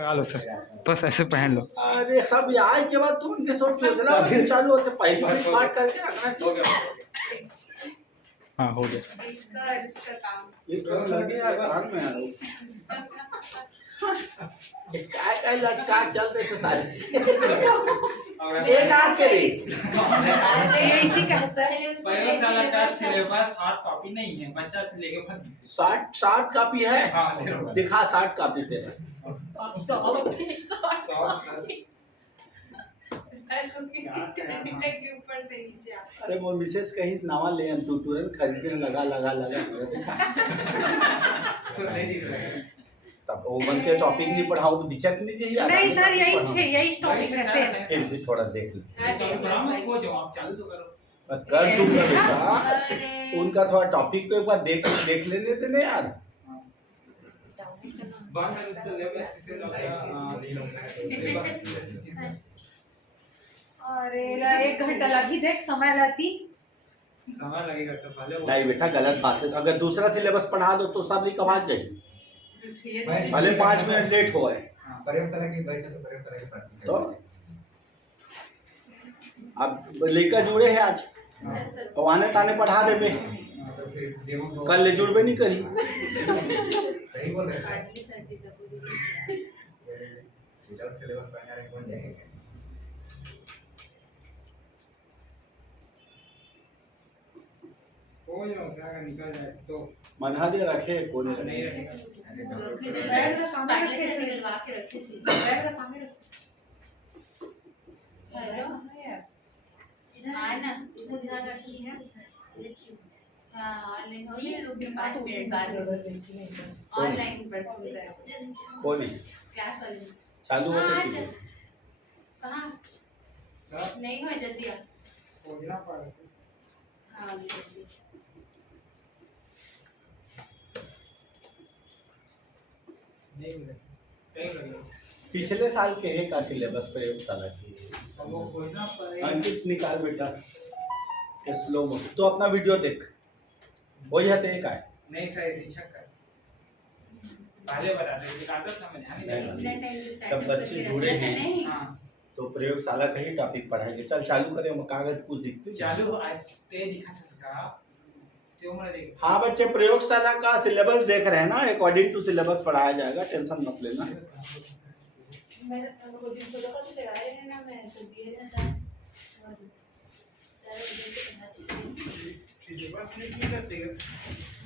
लगा लो सर, बस ऐसे पहन लो। अरे सब आए के बाद तुम उनके सब चोचला चालू होते पहले स्टार्ट करके रखना चाहिए। हाँ हो गया। इसका काम ये तो लगे यार कान में यार ये काय लटका चलते थे सारे ये ना करे अरे इसी का असर है उसमें। पहले साल का सिलेबस हार्ड कॉपी नहीं है, बच्चा से लेके भाग 60 कॉपी है। हाँ, जरूर। दिखा 60 कॉपी तेरा। ऊपर से नीचे अरे वो मिसेस कहीं नवा ले तू तुरंत खरीदने लगा दिखा तब वो बन के टॉपिक नहीं पढ़ाओ तो दिक्कत नहीं चाहिए। नहीं सर यही टॉपिक है। फिर भी थोड़ा देख ले को जो आप चालू तो करो। कर दूंगा बेटा उनका थोड़ा टॉपिक को एक बार देख लेने देने यार। बस तो लेवल से अरे 1 घंटा लगी देख समय रहती समय लगेगा सब पहले। नहीं बेटा गलत बात है। अगर दूसरा सिलेबस पढ़ा दो तो सब लिखवा जाएगी। भले 5 मिनट लेट हो गए प्रयोगशाला की बैठक तो प्रयोगशाला की प्राथमिकता तो अब लेकर जुड़े हैं आज तो आने ताने पढ़ा दे में तो फिर डेमो कल ले जुड़बे नहीं करी। सही बोल रहे हैं विदाउट सिलेबस पढ़ा रहे बन जाएगा। हो जाओ से अगर निकल जाए तो मना दे रखे कोने नहीं रखे। रखेगा। कोने चालू होते थे कहाँ नहीं हो जल्दी आ। खोजना पड़ेगा। हाँ नहीं मिले कहीं लगेगा। पिछले साल के है का सिलेबस प्रयोगशाला की सब वो खोजना पड़ेगा। अंकित निकाल बेटा स्लो में तो अपना वीडियो देख वही है ते का है। नहीं सर शिक्षक का पहले बता दे आदत समझ आने जब बच्चे जुड़े हैं हाँ तो प्रयोगशाला का ही टॉपिक पढ़ाएंगे। चल चालू करें हम कागज कुछ दिखते चालू आज ते दिखा था क्यों मैं देख। हाँ बच्चे प्रयोगशाला का सिलेबस देख रहे हैं ना अकॉर्डिंग टू सिलेबस पढ़ाया जाएगा टेंशन मत लेना। मैं वो दिन तो लगा तो लगाए हैं ना मैं तो दिए ना था सिलेबस नहीं किया करते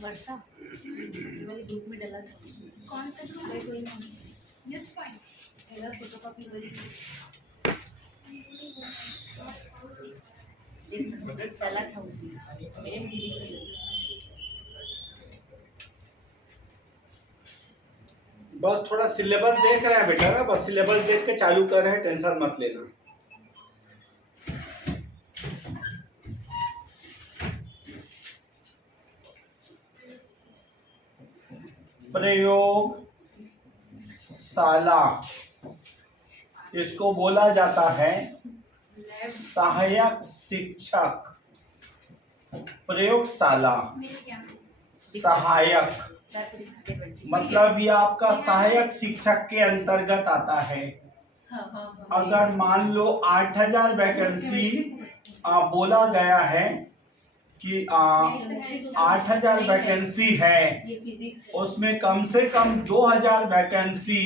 वर्षा वाले ग्रुप में डाला था। कौन सा ग्रुप है कोई नहीं यस फाइन पहला फोटोकॉपी वाली एक डाला था उसमें मेरे दीदी को बस थोड़ा सिलेबस देख रहे हैं बेटा ना बस सिलेबस देख के चालू कर रहे हैं टेंशन मत लेना। प्रयोगशाला इसको बोला जाता है सहायक शिक्षक। प्रयोगशाला सहायक मतलब ये आपका सहायक शिक्षक के अंतर्गत आता है। अगर मान लो 8000 वैकेंसी बोला गया है कि 8000 वैकेंसी है उसमें कम से कम 2000 वैकेंसी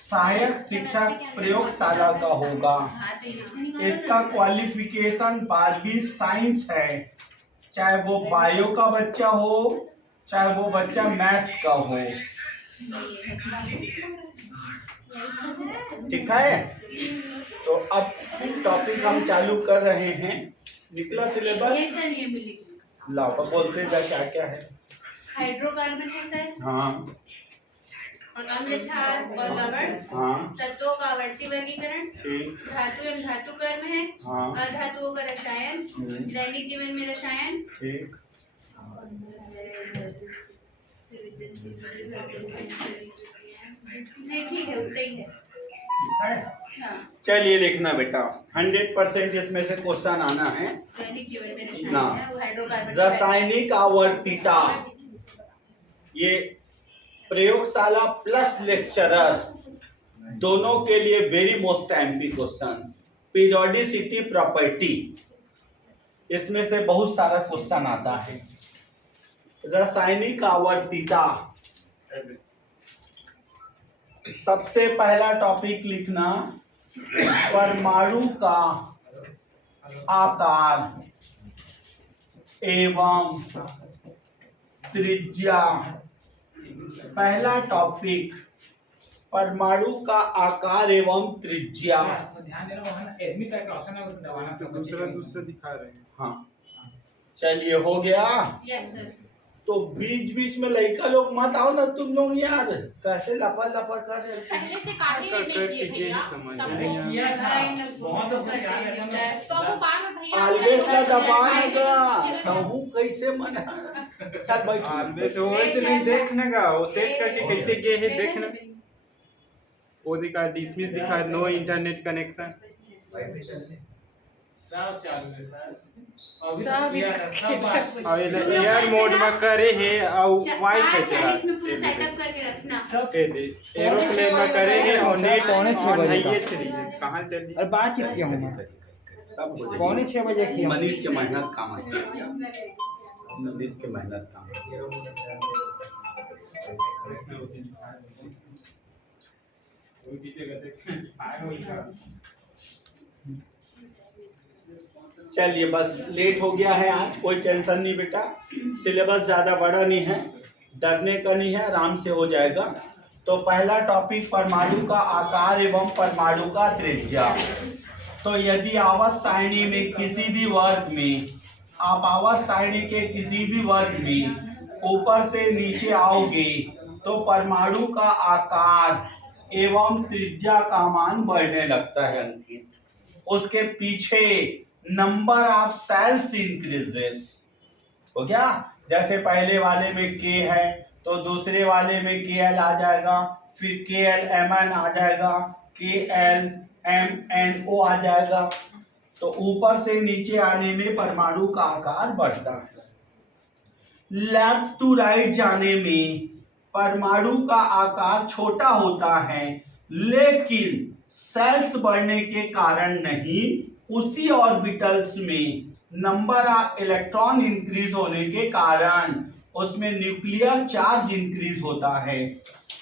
सहायक शिक्षक प्रयोगशाला का होगा। इसका क्वालिफिकेशन 12वीं साइंस है चाहे वो बायो का बच्चा हो चाहे वो बच्चा मैथ्स का हो। ठीक है तो अब टॉपिक हम चालू कर रहे हैं। निकला सिलेबस लाओ तो बोलते जा क्या क्या है। हाइड्रोकार्बन है सर हाँ और अम्ल क्षार और लवण हाँ तत्वों का आवर्ती वर्गीकरण ठीक धातु एवं धातु कर्म है हाँ अधातुओं का रसायन दैनिक जीवन में रसायन ठीक नहीं ठीक है उतना ही है। ठीक है हाँ चलिए लिखना बेटा 100% इसमें से क्वेश्चन आना है। दैनिक जीवन में ना। रसायन है वो हाइड्रोकार्बन रासायनिक आवर्तिता ये प्रयोगशाला प्लस लेक्चरर दोनों के लिए very most MP question. Periodicity property, इसमें से बहुत सारा क्वेश्चन आता है। रासायनिक आवर्तीता, सबसे पहला टॉपिक लिखना परमाणु का आकार एवं त्रिज्या। पहला टॉपिक परमाणु का आकार एवं त्रिज्या। ध्यान देना, वहाँ ना एडमिट का ऑप्शन है, उसको दबाना सब दूसरा दिखा रहे हैं। हाँ चलिए हो गया। Yes sir. तो बीच बीच में लड़का लोग मत आओ ना तुम लोग यार, कैसे लपड़ लपड़ कर रहे हो? पहले से काफी नहीं किए भैया, समझ सबको नहीं आया। किया था। नहीं, बहुत लोग करते क्या हैं, करते हैं, तो वो बाद में भैया ऑलवेज का अपने दबानेगा तबू कैसे मना। चल बैठ। ऑलवेज ओएच नहीं देखने का, वो सेट करके कैसे गए है देखना। वो दिखा डिसमिस दिखा, नो इंटरनेट कनेक्शन। वाईफाई चलने सब चालू है सर। अभी सब तो किया था, सब बात और एयर मोड में करे है और वाईफाई चला। इसमें पूरे सेटअप करके रखना। सब एरोप्लेन में करेंगे और नेट पौने छह ऑन बजे है, का। ये चलिए कहाँ चलिए। और बातचीत किया हूँ मैं, सब हो पौने जाएगा। 6 बजे किया। मनीष के मेहनत काम है, मनीष के मेहनत काम है। चलिए बस लेट हो गया है आज, कोई टेंशन नहीं बेटा, सिलेबस ज़्यादा बड़ा नहीं है, डरने का नहीं है, आराम से हो जाएगा। तो पहला टॉपिक परमाणु का आकार एवं परमाणु का त्रिज्या। तो यदि आवर्त सारणी में किसी भी वर्ग में, आप आवर्त सारणी के किसी भी वर्ग में ऊपर से नीचे आओगे तो परमाणु का आकार एवं त्रिज्या का मान बढ़ने लगता है अंकित। उसके पीछे नंबर ऑफ सेल्स इंक्रीजेस। हो गया? जैसे पहले वाले में के है तो दूसरे वाले में के एल आ जाएगा, फिर के एल एम एन आ जाएगा, के एल एम एन ओ आ जाएगा। तो ऊपर से नीचे आने में परमाणु का आकार बढ़ता है। लेफ्ट टू राइट जाने में परमाणु का आकार छोटा होता है, लेकिन सेल्स बढ़ने के कारण नहीं, उसी ऑर्बिटल्स में नंबर ऑफ इलेक्ट्रॉन इंक्रीज होने के कारण उसमें न्यूक्लियर चार्ज इंक्रीज होता है।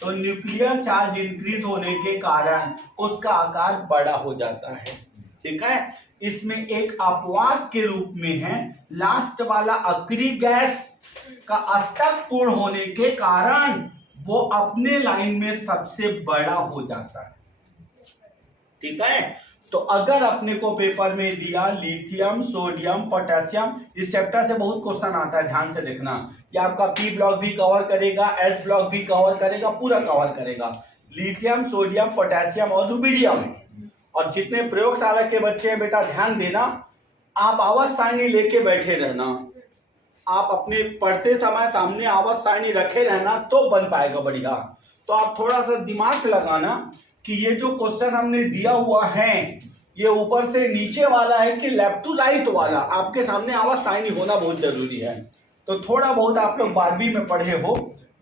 तो न्यूक्लियर चार्ज इंक्रीज होने के कारण उसका आकार बड़ा हो जाता है। ठीक है? इसमें एक अपवाद के रूप में है, लास्ट वाला अक्री गैस का अष्टक पूर्ण होने के कारण वो अपने लाइन में सबसे बड़ा हो जाता है। ठीक है? तो अगर अपने को पेपर में दिया लिथियम, सोडियम, पोटेशियम, इस चैप्टर से बहुत क्वेश्चन आता है, ध्यान से देखना। ये आपका पी ब्लॉक भी कवर करेगा, एस ब्लॉक भी कवर करेगा, पूरा कवर करेगा। लिथियम, सोडियम, पोटेशियम और रुबिडियम। और जितने प्रयोगशाला के बच्चे हैं बेटा ध्यान देना, आप आवर्त सारणी लेके बैठे रहना, आप अपने पढ़ते समय सामने आवर्त सारणी रखे रहना तो बन पाएगा बढ़िया। तो आप थोड़ा सा दिमाग लगाना कि ये जो क्वेश्चन हमने दिया हुआ है ये ऊपर से नीचे वाला है कि लेफ्ट टू राइट वाला, आपके सामने आवर्त सारणी होना बहुत जरूरी है। तो थोड़ा बहुत आप लोग 12वीं में पढ़े हो,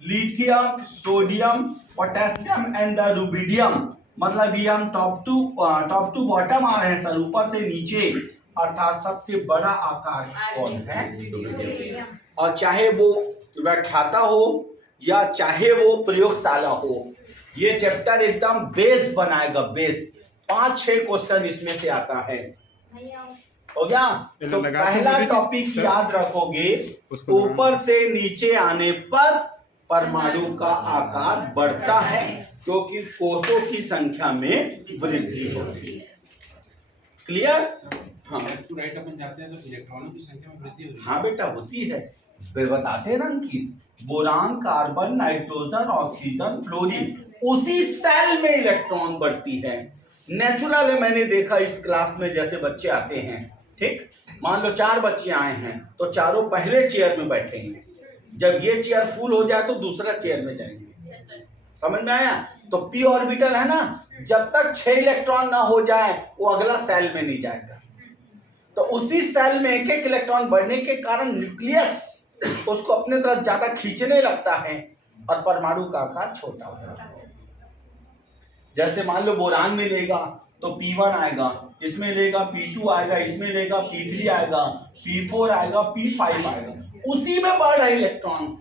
lithium, sodium, potassium and the rubidium, मतलब ये हम टॉप टू बॉटम आ रहे हैं सर, ऊपर से नीचे, अर्थात सबसे बड़ा आकार कौन है। और चाहे वो व्याख्याता हो या चाहे वो प्रयोगशाला हो, ये चैप्टर एकदम बेस बनाएगा, बेस। 5-6 क्वेश्चन इसमें से आता है। हो गया? तो पहला टॉपिक याद रखोगे, ऊपर से नीचे आने पर परमाणु का आकार बढ़ता है क्योंकि कोषों की संख्या में वृद्धि होती है। क्लियर? हाँ राइट अपन जाते हैं तो इलेक्ट्रॉनों की संख्या में वृद्धि होती है। हाँ बेटा होती है, वे बताते हैं ना कि boron, carbon, nitrogen, oxygen, fluorine, उसी सेल में इलेक्ट्रॉन बढ़ती है। नेचुरल है, मैंने देखा इस क्लास में जैसे बच्चे आते हैं, ठीक, मान लो 4 बच्चे आए हैं तो चारों पहले चेयर में बैठेंगे, जब ये चेयर फुल हो जाए तो दूसरा चेयर में जाएंगे। समझ में आया? तो पी ऑर्बिटल है ना, जब तक 6 इलेक्ट्रॉन ना हो जाए वो अगला सेल में नहीं जाएगा। तो उसी सेल में एक एक इलेक्ट्रॉन बढ़ने के कारण न्यूक्लियस उसको अपने तरफ ज्यादा खींचने लगता है और परमाणु का आकार छोटा हो जाता है। जैसे मान लो बोरान में लेगा तो P1 आएगा, इसमें लेगा P2 आएगा, इसमें लेगा P3 आएगा, P4 आएगा, P5 आएगा, उसी में बढ़ रहा है इलेक्ट्रॉन,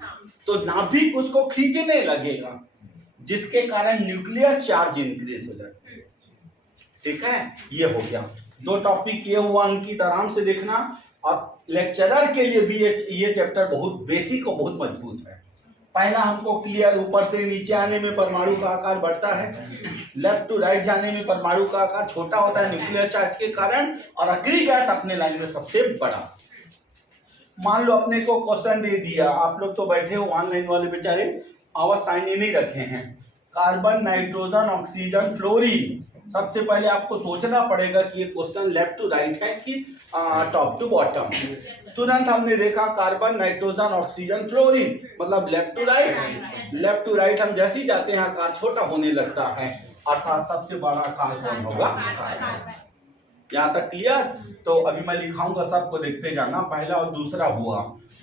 तो नाभिक उसको खींचने लगेगा, जिसके कारण न्यूक्लियस चार्ज इंक्रीज हो जाता है। ठीक है, ये हो गया 2 टॉपिक ये हुआ अंकित, आराम से देखना। और लेक्चरर के लिए भी ये चैप्टर बहुत बेसिक और बहुत मजबूत है। पहला हमको क्लियर, ऊपर से नीचे आने में परमाणु का आकार बढ़ता है, लेफ्ट टू राइट जाने में परमाणु का आकार छोटा होता है न्यूक्लियर चार्ज के कारण, और आखिरी गैस अपने लाइन में सबसे बड़ा। मान लो अपने को क्वेश्चन दे दिया, आप लोग तो बैठे हो ऑनलाइन वाले बेचारे, आवाज साइन ही नहीं रखे हैं, कार्बन, नाइट्रोजन, ऑक्सीजन, फ्लोरीन। सबसे पहले आपको सोचना पड़ेगा कि ये क्वेश्चन लेफ्ट टू राइट है कि टॉप टू बॉटम। तुरंत हमने देखा कार्बन, नाइट्रोजन, ऑक्सीजन, फ्लोरीन, मतलब left to right. Left to right हम जैसे ही जाते हैं आकार छोटा होने लगता है, अर्थात सबसे बड़ा आकार कौन होगा? कार्बन। यहाँ तक क्लियर? तो अभी मैं लिखाऊंगा, सबको देखते जाना। पहला और दूसरा हुआ,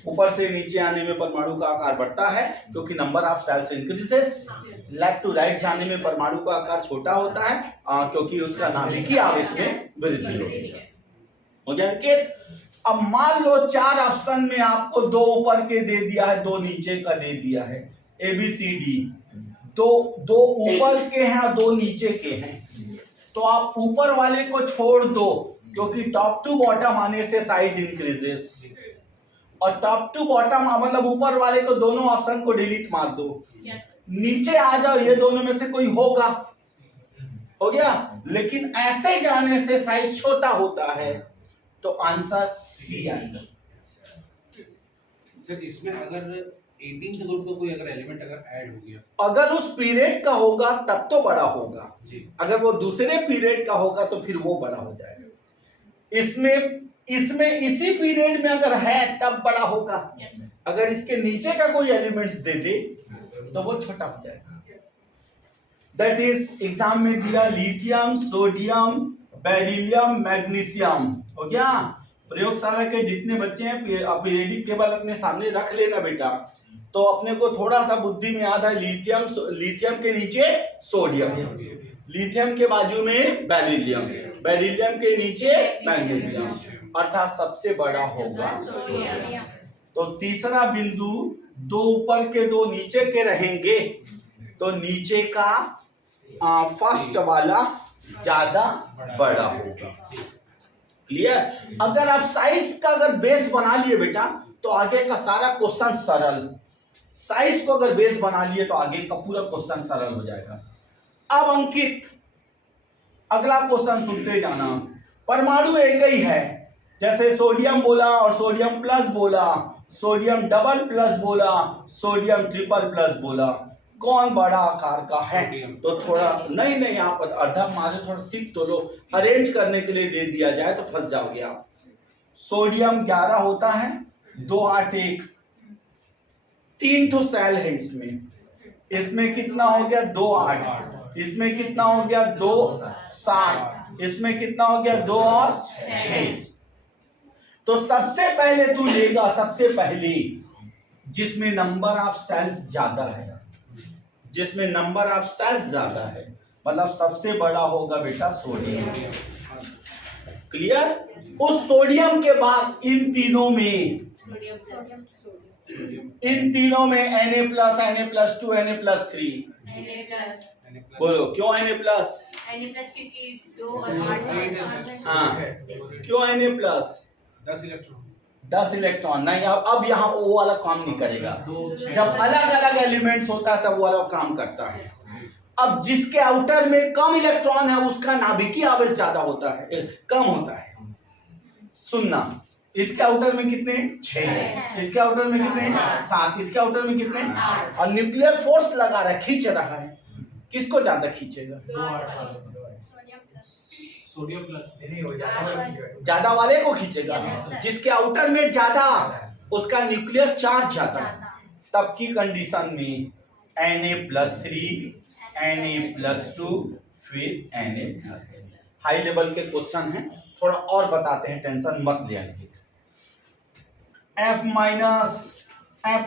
ऊपर से नीचे आने में परमाणु का आकार बढ़ता है क्योंकि number of shells increases. Left to right जाने में परमाणु का आकार छोटा होता है क्योंकि उसका नाभिकीय आवेश में वृद्धि होती है। हो गया अंकित? अब मान लो 4 ऑप्शन में आपको 2 ऊपर के दे दिया है, 2 नीचे का दे दिया है, ABCD। 2 ऊपर के हैं और 2 नीचे के हैं, तो आप ऊपर वाले को छोड़ दो क्योंकि टॉप टू बॉटम आने से साइज इंक्रीजेस, और टॉप टू बॉटम मतलब ऊपर वाले को दोनों ऑप्शन को डिलीट मार दो, नीचे आ जाओ, ये दोनों में से कोई होगा। हो गया? लेकिन ऐसे जाने से साइज छोटा होता है, तो आंसर सी आएगा। सर इसमें अगर 18th ग्रुप का कोई अगर एलिमेंट अगर ऐड हो गया, अगर उस पीरियड का होगा तब तो बड़ा होगा जी, अगर वो दूसरे पीरियड का होगा तो फिर वो बड़ा हो जाएगा। इसमें इसी पीरियड में अगर है तब बड़ा होगा, अगर इसके नीचे का कोई एलिमेंट्स दे दे तो वो छोटा हो जाएगा। दैट इज एग्जाम में दिया लिथियम, सोडियम, बेरिलियम, मैग्नीशियम। हो गया? प्रयोगशाला के जितने बच्चे हैं पीरियडिक टेबल अपने सामने रख लेना बेटा, तो अपने को थोड़ा सा बुद्धि में याद है, लिथियम के नीचे सोडियम, लिथियम के बाजू में बेरिलियम, बेरिलियम के नीचे मैग्नीशियम, अर्थात सबसे बड़ा होगा सोडियम। तो तीसरा बिंदु, 2 ऊपर के 2 नीचे के रहेंगे, तो नीचे का फर्स्ट वाला ज्यादा बड़ा होगा। क्लियर? अगर आप साइज का अगर बेस बना लिए बेटा तो आगे का सारा क्वेश्चन सरल, साइज को अगर बेस बना लिए तो आगे का पूरा क्वेश्चन सरल हो जाएगा। अब अंकित अगला क्वेश्चन सुनते जाना। परमाणु एक ही है, जैसे सोडियम बोला और सोडियम प्लस बोला, सोडियम डबल प्लस बोला, सोडियम ट्रिपल प्लस बोला, कौन बड़ा आकार का है? तो थोड़ा नहीं आप अर्धा मारे, थोड़ा सीख तो लो, अरेंज करने के लिए दे दिया जाए तो फंस जाओगे आप। सोडियम 11 होता है, 2 8 1, 3 ठो सेल है इसमें कितना हो गया? 2 8, इसमें कितना हो गया? 2 7, इसमें कितना हो गया? 2 और 6। तो सबसे पहले तू लेगा, सबसे पहले जिसमें नंबर ऑफ सेल्स ज्यादा है, जिसमें नंबर ऑफ सेल्स ज्यादा है, मतलब सबसे बड़ा होगा बेटा सोडियम। क्लियर? उस सोडियम के बाद इन तीनों में Na+2 Na+3, बोलो क्यों Na+? क्योंकि 2 और 8 हाँ, क्यों Na+? 10 इलेक्ट्रॉन 10 इलेक्ट्रॉन नहीं। अब यहाँ वो वाला काम नहीं करेगा, जब अलग अलग एलिमेंट्स होता है तब वो वाला काम करता है। अब जिसके आउटर में कम इलेक्ट्रॉन है उसका नाभिकीय आवेश ज्यादा होता है, कम होता है। सुनना, इसके आउटर में कितने? 6, इसके आउटर में कितने? 7, इसके आउटर में कितने? और न्यूक्लियर फोर्स लगा रहा है, खींच रहा है, किसको ज्यादा खींचेगा? सोडियम प्लस ज्यादा वाले को खींचेगा, जिसके आउटर में ज्यादा उसका न्यूक्लियर चार्ज ज्यादा। तब की कंडीशन में Na+3, Na+2, फिर Na+3। हाई लेवल के क्वेश्चन हैं, थोड़ा और बताते हैं, टेंशन मत ले आइए। F-, F+,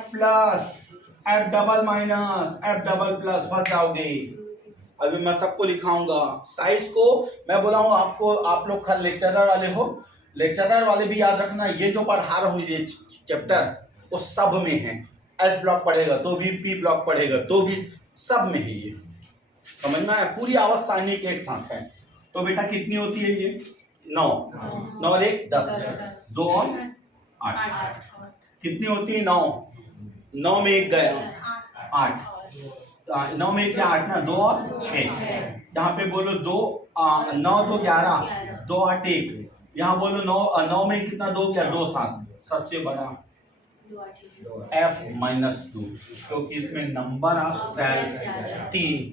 F double minus, F double plus, फंस जाओगे। अभी मैं सबको लिखाऊंगा। साइज को मैं बोला हूँ आपको, आप लोग लेक्चरर वाले हो, लेक्चरर वाले भी याद रखना, ये जो पढ़ा रहा हूँ ये चैप्टर वो सब में है। एस ब्लॉक पढ़ेगा तो भी, पी ब्लॉक पढ़ेगा तो भी, सब में है ये, समझना है। पूरी आवाज सारणी के एक साथ है। तो बेटा कितनी होती है ये? 9, 9 और 1 10, 2 और 8, कितनी होती है? 9, 9 में 1 गया 8, 9 में 1 गया 8 ना, 2 और 6, यहाँ पे बोलो 2 9 2 11, 2 8 1, यहाँ बोलो 9 में कितना 2 क्या 2 7, सबसे बड़ा F-2, क्योंकि इसमें number of shells 3,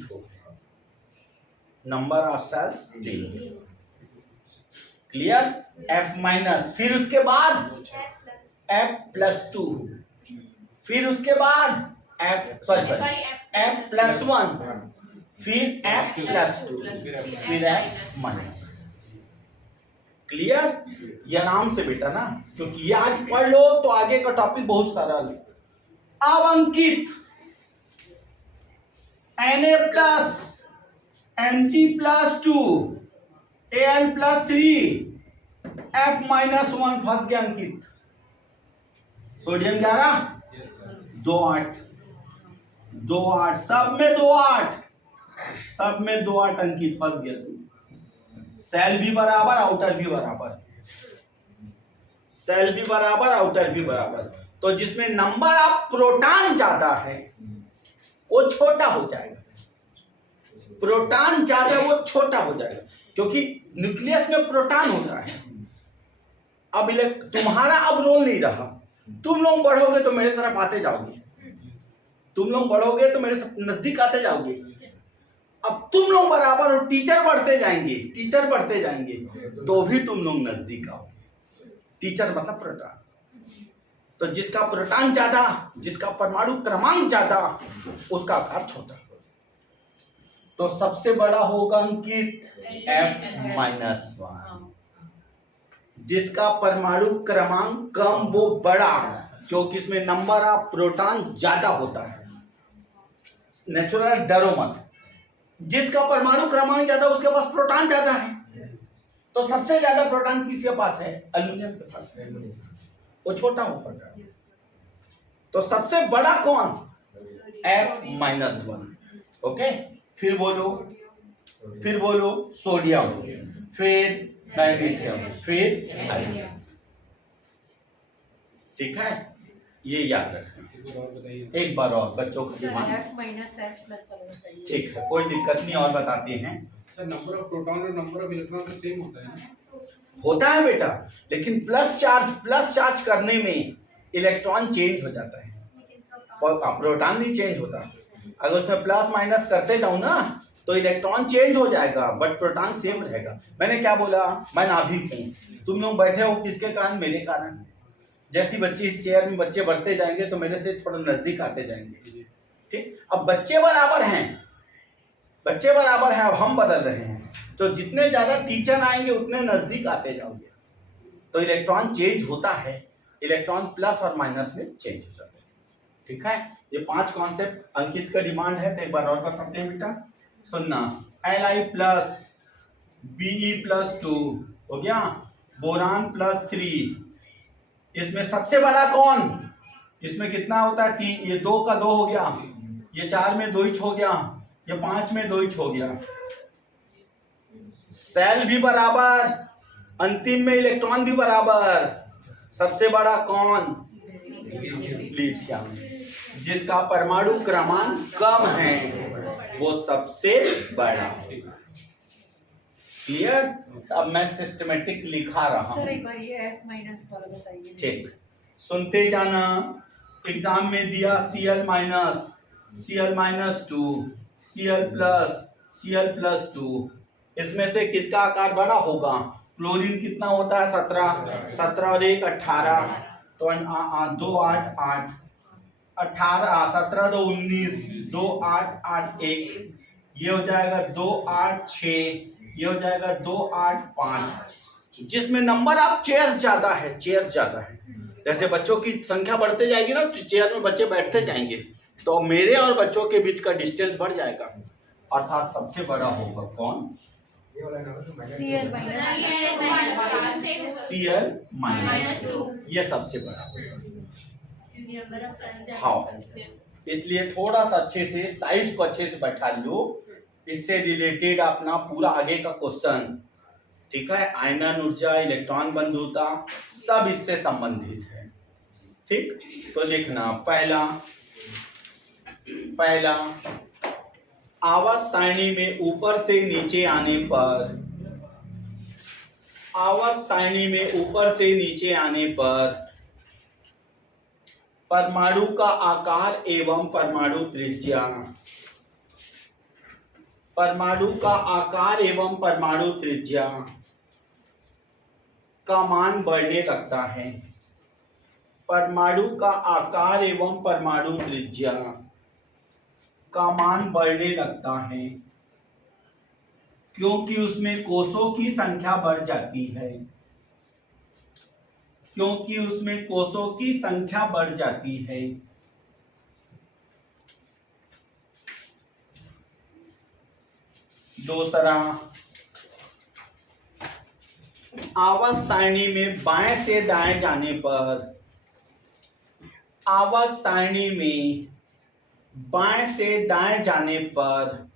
number of shells 3, clear. F-, फिर उसके बाद F+2, फिर उसके बाद F+1, फिर F+2, फिर F-। क्लियर? ये आराम से बेटा ना, क्योंकि ये आज पढ़ लो तो आगे का टॉपिक बहुत सरल। अब अंकित Na+, Mg+2, Al+3, F-1 फंस गया अंकित। सोडियम 11, 2 8, 2 8, सब में 2 8, सब में 2 8 अंकित फंस गया तू। सेल भी बराबर, आउटर भी बराबर, सेल भी बराबर, आउटर भी बराबर। तो जिसमें नंबर ऑफ प्रोटॉन ज्यादा है वो छोटा हो जाएगा, प्रोटॉन ज्यादा वो छोटा हो जाएगा, क्योंकि न्यूक्लियस में प्रोटॉन होता है। अब तुम्हारा अब रोल नहीं रहा, तुम लोग बढ़ोगे तो मेरे तरफ आते जाओगे, तुम लोग बढ़ोगे तो मेरे नजदीक आते जाओगे। अब तुम लोग बराबर हो, टीचर बढ़ते जाएंगे, टीचर बढ़ते जाएंगे तो भी तुम लोग नजदीक आओगे। टीचर मतलब प्रोटॉन। तो जिसका प्रोटॉन ज्यादा, जिसका परमाणु क्रमांक ज्यादा, उसका आकार छोटा। तो सबसे बड़ा होगा अंकित F-1, जिसका परमाणु क्रमांक कम वो बड़ा, क्योंकि इसमें नंबर ऑफ प्रोटॉन ज्यादा होता है। नेचुरल डरो मत, जिसका परमाणु क्रमांक ज्यादा उसके पास प्रोटॉन ज्यादा है। तो सबसे ज्यादा प्रोटॉन किसके पास है? एल्युमिनियम के पास है, वो छोटा होगा। तो सबसे बड़ा कौन? F-1। ओके, फिर बोलो सोडियम, फिर मैग्नीशियम, फिर एल्युमिनियम। ठीक है, ये याद रखना। एक बार और बच्चों को दिमाग, ठीक है, कोई दिक्कत नहीं, और बताते हैं। सर नंबर ऑफ प्रोटॉन और नंबर ऑफ इलेक्ट्रॉन सेम होता है ना? होता है बेटा, लेकिन प्लस चार्ज करने में इलेक्ट्रॉन चेंज हो जाता है, प्रोटॉन नहीं चेंज होता। अगर उसमें प्लस माइनस करते जाऊं ना तो इलेक्ट्रॉन चेंज हो जाएगा, बट प्रोटॉन सेम रहेगा। मैंने क्या बोला? मैं नाभिक हूं, तुम लोग बैठे हो किसके कारण? मेरे कारण। जैसी बच्चे इस चेयर में बच्चे बढ़ते जाएंगे तो मेरे से थोड़ा नजदीक आते जाएंगे। ठीक, अब बच्चे बराबर हैं, बच्चे बराबर हैं, अब हम बदल रहे हैं। तो जितने ज्यादा टीचर आएंगे उतने नजदीक आते जाओगे, तो इलेक्ट्रॉन चेंज होता है, इलेक्ट्रॉन प्लस और माइनस में चेंज हो जाता है। ठीक है, ये 5 कॉन्सेप्ट अंकित का डिमांड है। तो एक बार और बताते हैं बेटा, सुनना। Li+ Be+2 हो गया, बोरान +3। इसमें सबसे बड़ा कौन? इसमें कितना होता है? 3, ये 2 का 2 हो गया, ये 4 में 2 इंच हो गया, ये 5 में 2 इंच हो गया। सेल भी बराबर, अंतिम में इलेक्ट्रॉन भी बराबर। सबसे बड़ा कौन? लिथियम। जिसका परमाणु क्रमांक कम है वो सबसे बड़ा। क्लियर? अब मैं सिस्टमेटिक लिखा रहा हूं। सर एक बार ये F- वाला बताइए। ठीक, सुनते जाना। एग्जाम में दिया Cl-, Cl-2, Cl+, Cl+2। इसमें से किसका आकार बड़ा होगा? क्लोरीन कितना होता है? 17, 17 और 1 18, तो 2 8 8, 18 17 2 19, 2 8 8 1, ये हो जाएगा 2 8 6, ये हो जाएगा 2 8 5। जिसमें नंबर ऑफ चेयर्स ज्यादा है, चेयर्स ज्यादा है। जैसे बच्चों की संख्या बढ़ते जाएगी ना, चेयर में बच्चे बैठते जाएंगे, तो मेरे और बच्चों के बीच का डिस्टेंस बढ़ जाएगा। अर्थात सबसे बड़ा होगा कौन? ये वाला ना हो तो Cl minus Cl minus minus 2. ये सबसे बड़ा होगा। Number of friends. हाँ, इसलिए थोड़ा सा अच्छे से साइज को अच्छे से बैठा लो, इससे रिलेटेड अपना पूरा आगे का क्वेश्चन, ठीक है, आयनन ऊर्जा, इलेक्ट्रॉन बंधुता, सब इससे संबंधित है। ठीक, तो देखना पहला आवर्त सारणी में ऊपर से नीचे आने पर, आवर्त सारणी में ऊपर से नीचे आने पर परमाणु का आकार एवं परमाणु त्रिज्या, परमाणु का आकार एवं परमाणु त्रिज्या का मान बढ़ने लगता है। परमाणु का आकार एवं परमाणु त्रिज्या का मान बढ़ने लगता है क्योंकि उसमें कोषों की संख्या बढ़ जाती है, क्योंकि उसमें कोषों की संख्या बढ़ जाती है। दूसरा, आवर्त सारणी में बाएं से दाएं जाने पर, आवर्त सारणी में बाएं से दाएं जाने पर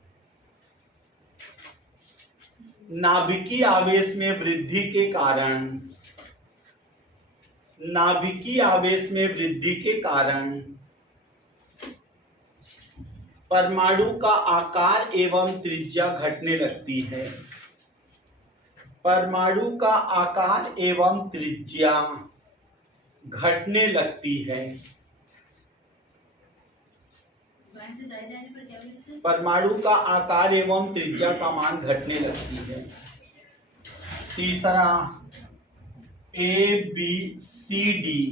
नाभिकीय आवेश में वृद्धि के कारण, नाभिकीय आवेश में वृद्धि के कारण परमाणु का आकार एवं त्रिज्या घटने लगती है। परमाणु का आकार एवं त्रिज्या घटने लगती है। परमाणु का आकार एवं त्रिज्या का मान घटने लगती है। तीसरा, ए बी सी डी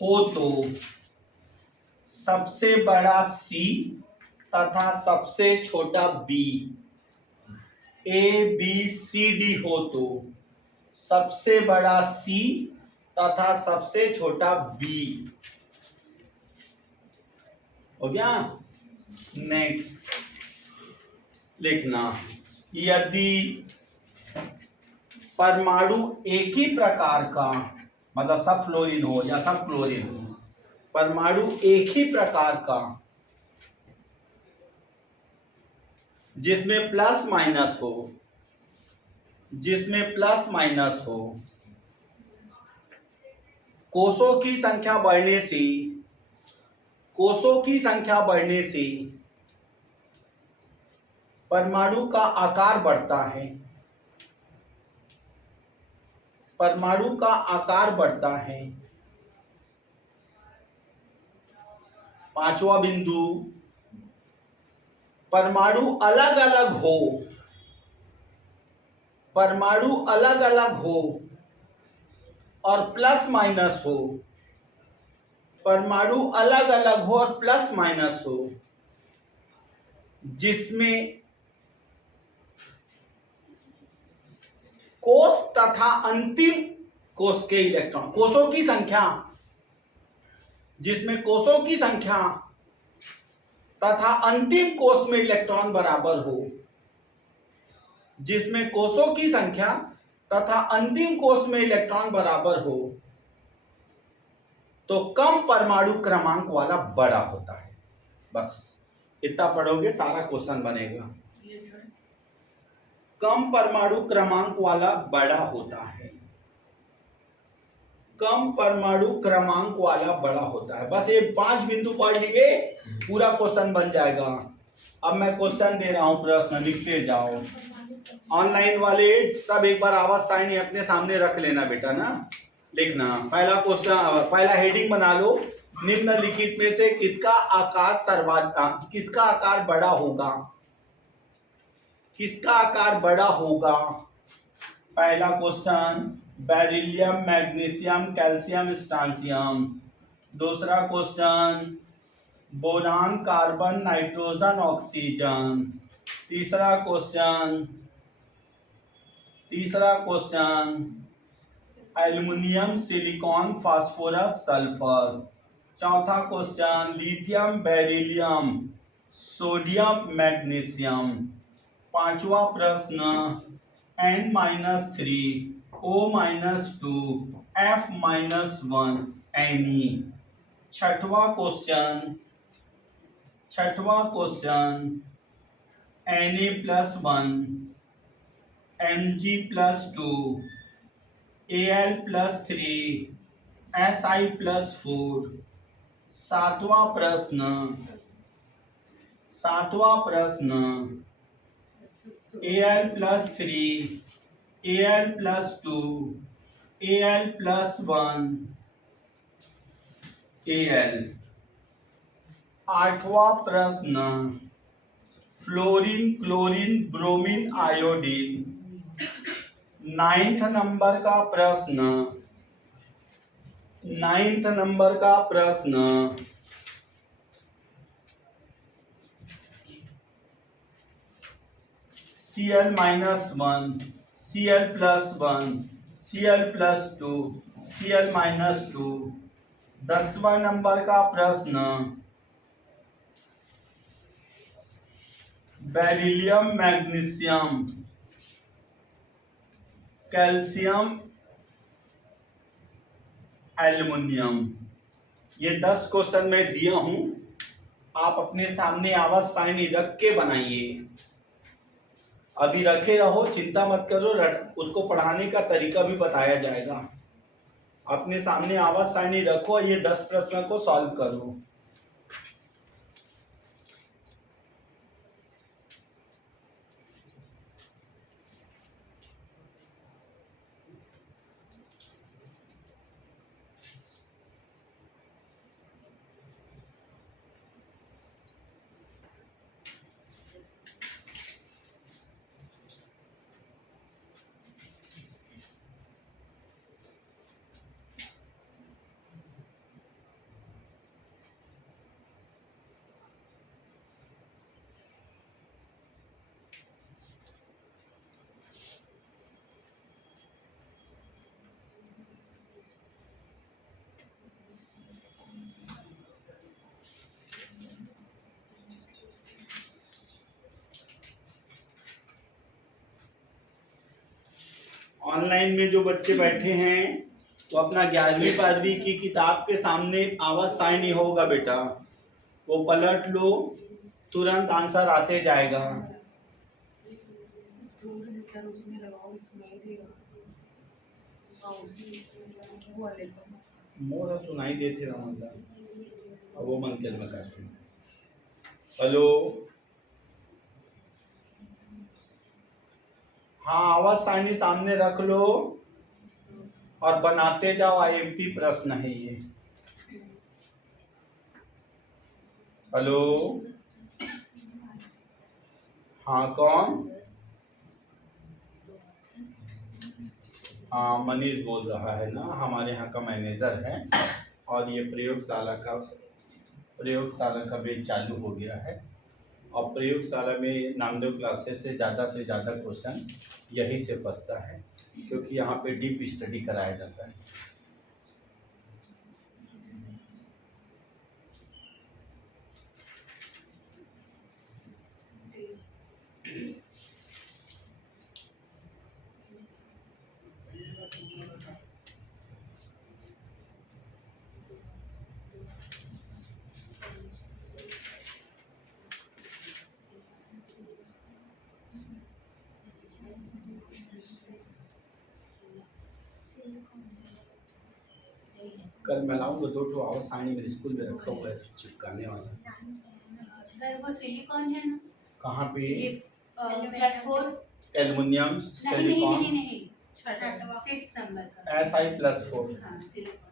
हो तो सबसे बड़ा सी तथा सबसे छोटा B, A B C D हो तो सबसे बड़ा सी तथा सबसे छोटा बी। हो गया। नेक्स्ट लिखना, यदि परमाणु एक ही प्रकार का, मतलब सब फ्लोरीन हो या सब क्लोरीन हो, परमाणु एक ही प्रकार का जिसमें प्लस माइनस हो, जिसमें प्लस माइनस हो, कोषों की संख्या बढ़ने से, कोषों की संख्या बढ़ने से परमाणु का आकार बढ़ता है, परमाणु का आकार बढ़ता है। पांचवा बिंदु, परमाणु अलग अलग हो, परमाणु अलग अलग हो और प्लस माइनस हो, परमाणु अलग अलग हो और प्लस माइनस हो, जिसमें कोष तथा अंतिम कोष के इलेक्ट्रॉन, कोषों की संख्या, जिसमें कोषों की संख्या तथा अंतिम कोष में इलेक्ट्रॉन बराबर हो, जिसमें कोषों की संख्या तथा अंतिम कोष में इलेक्ट्रॉन बराबर हो, तो कम परमाणु क्रमांक वाला बड़ा होता है। बस इतना पढ़ोगे सारा क्वेश्चन बनेगा। कम परमाणु क्रमांक वाला बड़ा होता है, कम परमाणु क्रमांक वाला बड़ा होता है। बस ये 5 बिंदु पढ़ लिए, पूरा क्वेश्चन बन जाएगा। अब मैं क्वेश्चन दे रहा हूं, प्रश्न लिखते जाओ। ऑनलाइन वाले सब एक बार आवाज सारणी अपने सामने रख लेना बेटा ना, लिखना। पहला क्वेश्चन, पहला हेडिंग बना लो, निम्नलिखित में से किसका आकार सर्वाधिक, किसका आकार बड़ा होगा, किसका आकार बड़ा होगा। पहला question, beryllium, magnesium, calcium, strontium. दूसरा question, boron, carbon, nitrogen, oxygen. तीसरा question, aluminium, silicon, phosphorus, sulphur. चौथा question, lithium, beryllium, sodium magnesium. पांचवा प्रश्न N-3 O-2 F-1 Ne। छठवा question Na+1 Mg+2 Al+3 Si+4। सातवां प्रश्न Al+3 Al+2 Al+1 Al। आठवां प्रश्न fluorine chlorine bromine iodine. Ninth number का प्रश्न Cl-1 Cl+1 Cl+2 Cl-2। 10वां number का प्रश्न बेरिलियम मैग्नीशियम कैल्शियम एल्युमिनियम। ये 10 क्वेश्चन मैं दिया हूं, आप अपने सामने आवाज सारणी रख के बनाइए। अभी रखे रहो, चिंता मत करो, उसको पढ़ाने का तरीका भी बताया जाएगा। अपने सामने आवाज सारणी रखो, ये 10 प्रश्न को सॉल्व करो। ऑनलाइन में जो बच्चे बैठे हैं वो अपना 11वीं 12वीं की किताब के सामने आवाज सारणी होगा बेटा, वो पलट लो, तुरंत आंसर आते जाएगा। मोर सुनाई देते रहा मतलब अब वो मन के लगा। हेलो, हाँ, आवाज सारणी सामने रख लो और बनाते जाओ। आईएमपी प्रश्न है ये। हेलो, हाँ कौन? हाँ, मनीष बोल रहा है ना, हमारे यहाँ का मैनेजर है। और ये प्रयोगशाला का बैच चालू हो गया है और प्रयोगशाला में नामदेव क्लासेस से ज़्यादा क्वेश्चन यहीं से बचता है, क्योंकि यहाँ पे डीप स्टडी कराया जाता है। कल मैं लाऊंगा 2 ठो आवाज सारणी मेरे स्कूल में रखा हुआ है चिपकाने वाला। सर वो सिलिकॉन है ना? कहाँ पे? ये +4 एल्युमिनियम सिलिकॉन। नहीं 6 नंबर का Si+4। हाँ, सिलिकॉन।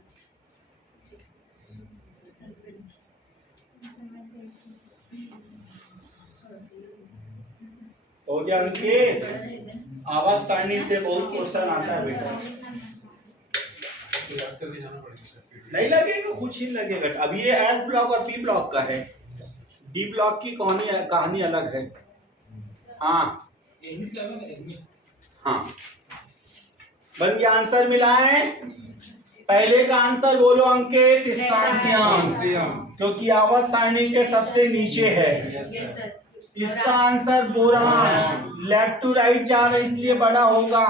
हो गया अंकित? आवाज सारणी से बहुत क्वेश्चन आता है बेटा। नहीं लगेगा, कुछ ही लगेगा। अभी ये एस ब्लॉक और पी ब्लॉक का है, डी ब्लॉक की कहानी अलग है। हाँ हाँ, बन गया। आंसर मिला है। पहले का आंसर बोलो अंकित। स्ट्रांसियम। क्योंकि आवर्त सारणी के सबसे नीचे है। Yes sir. इसका answer boron, left to right जा रहा है इसलिए बड़ा होगा।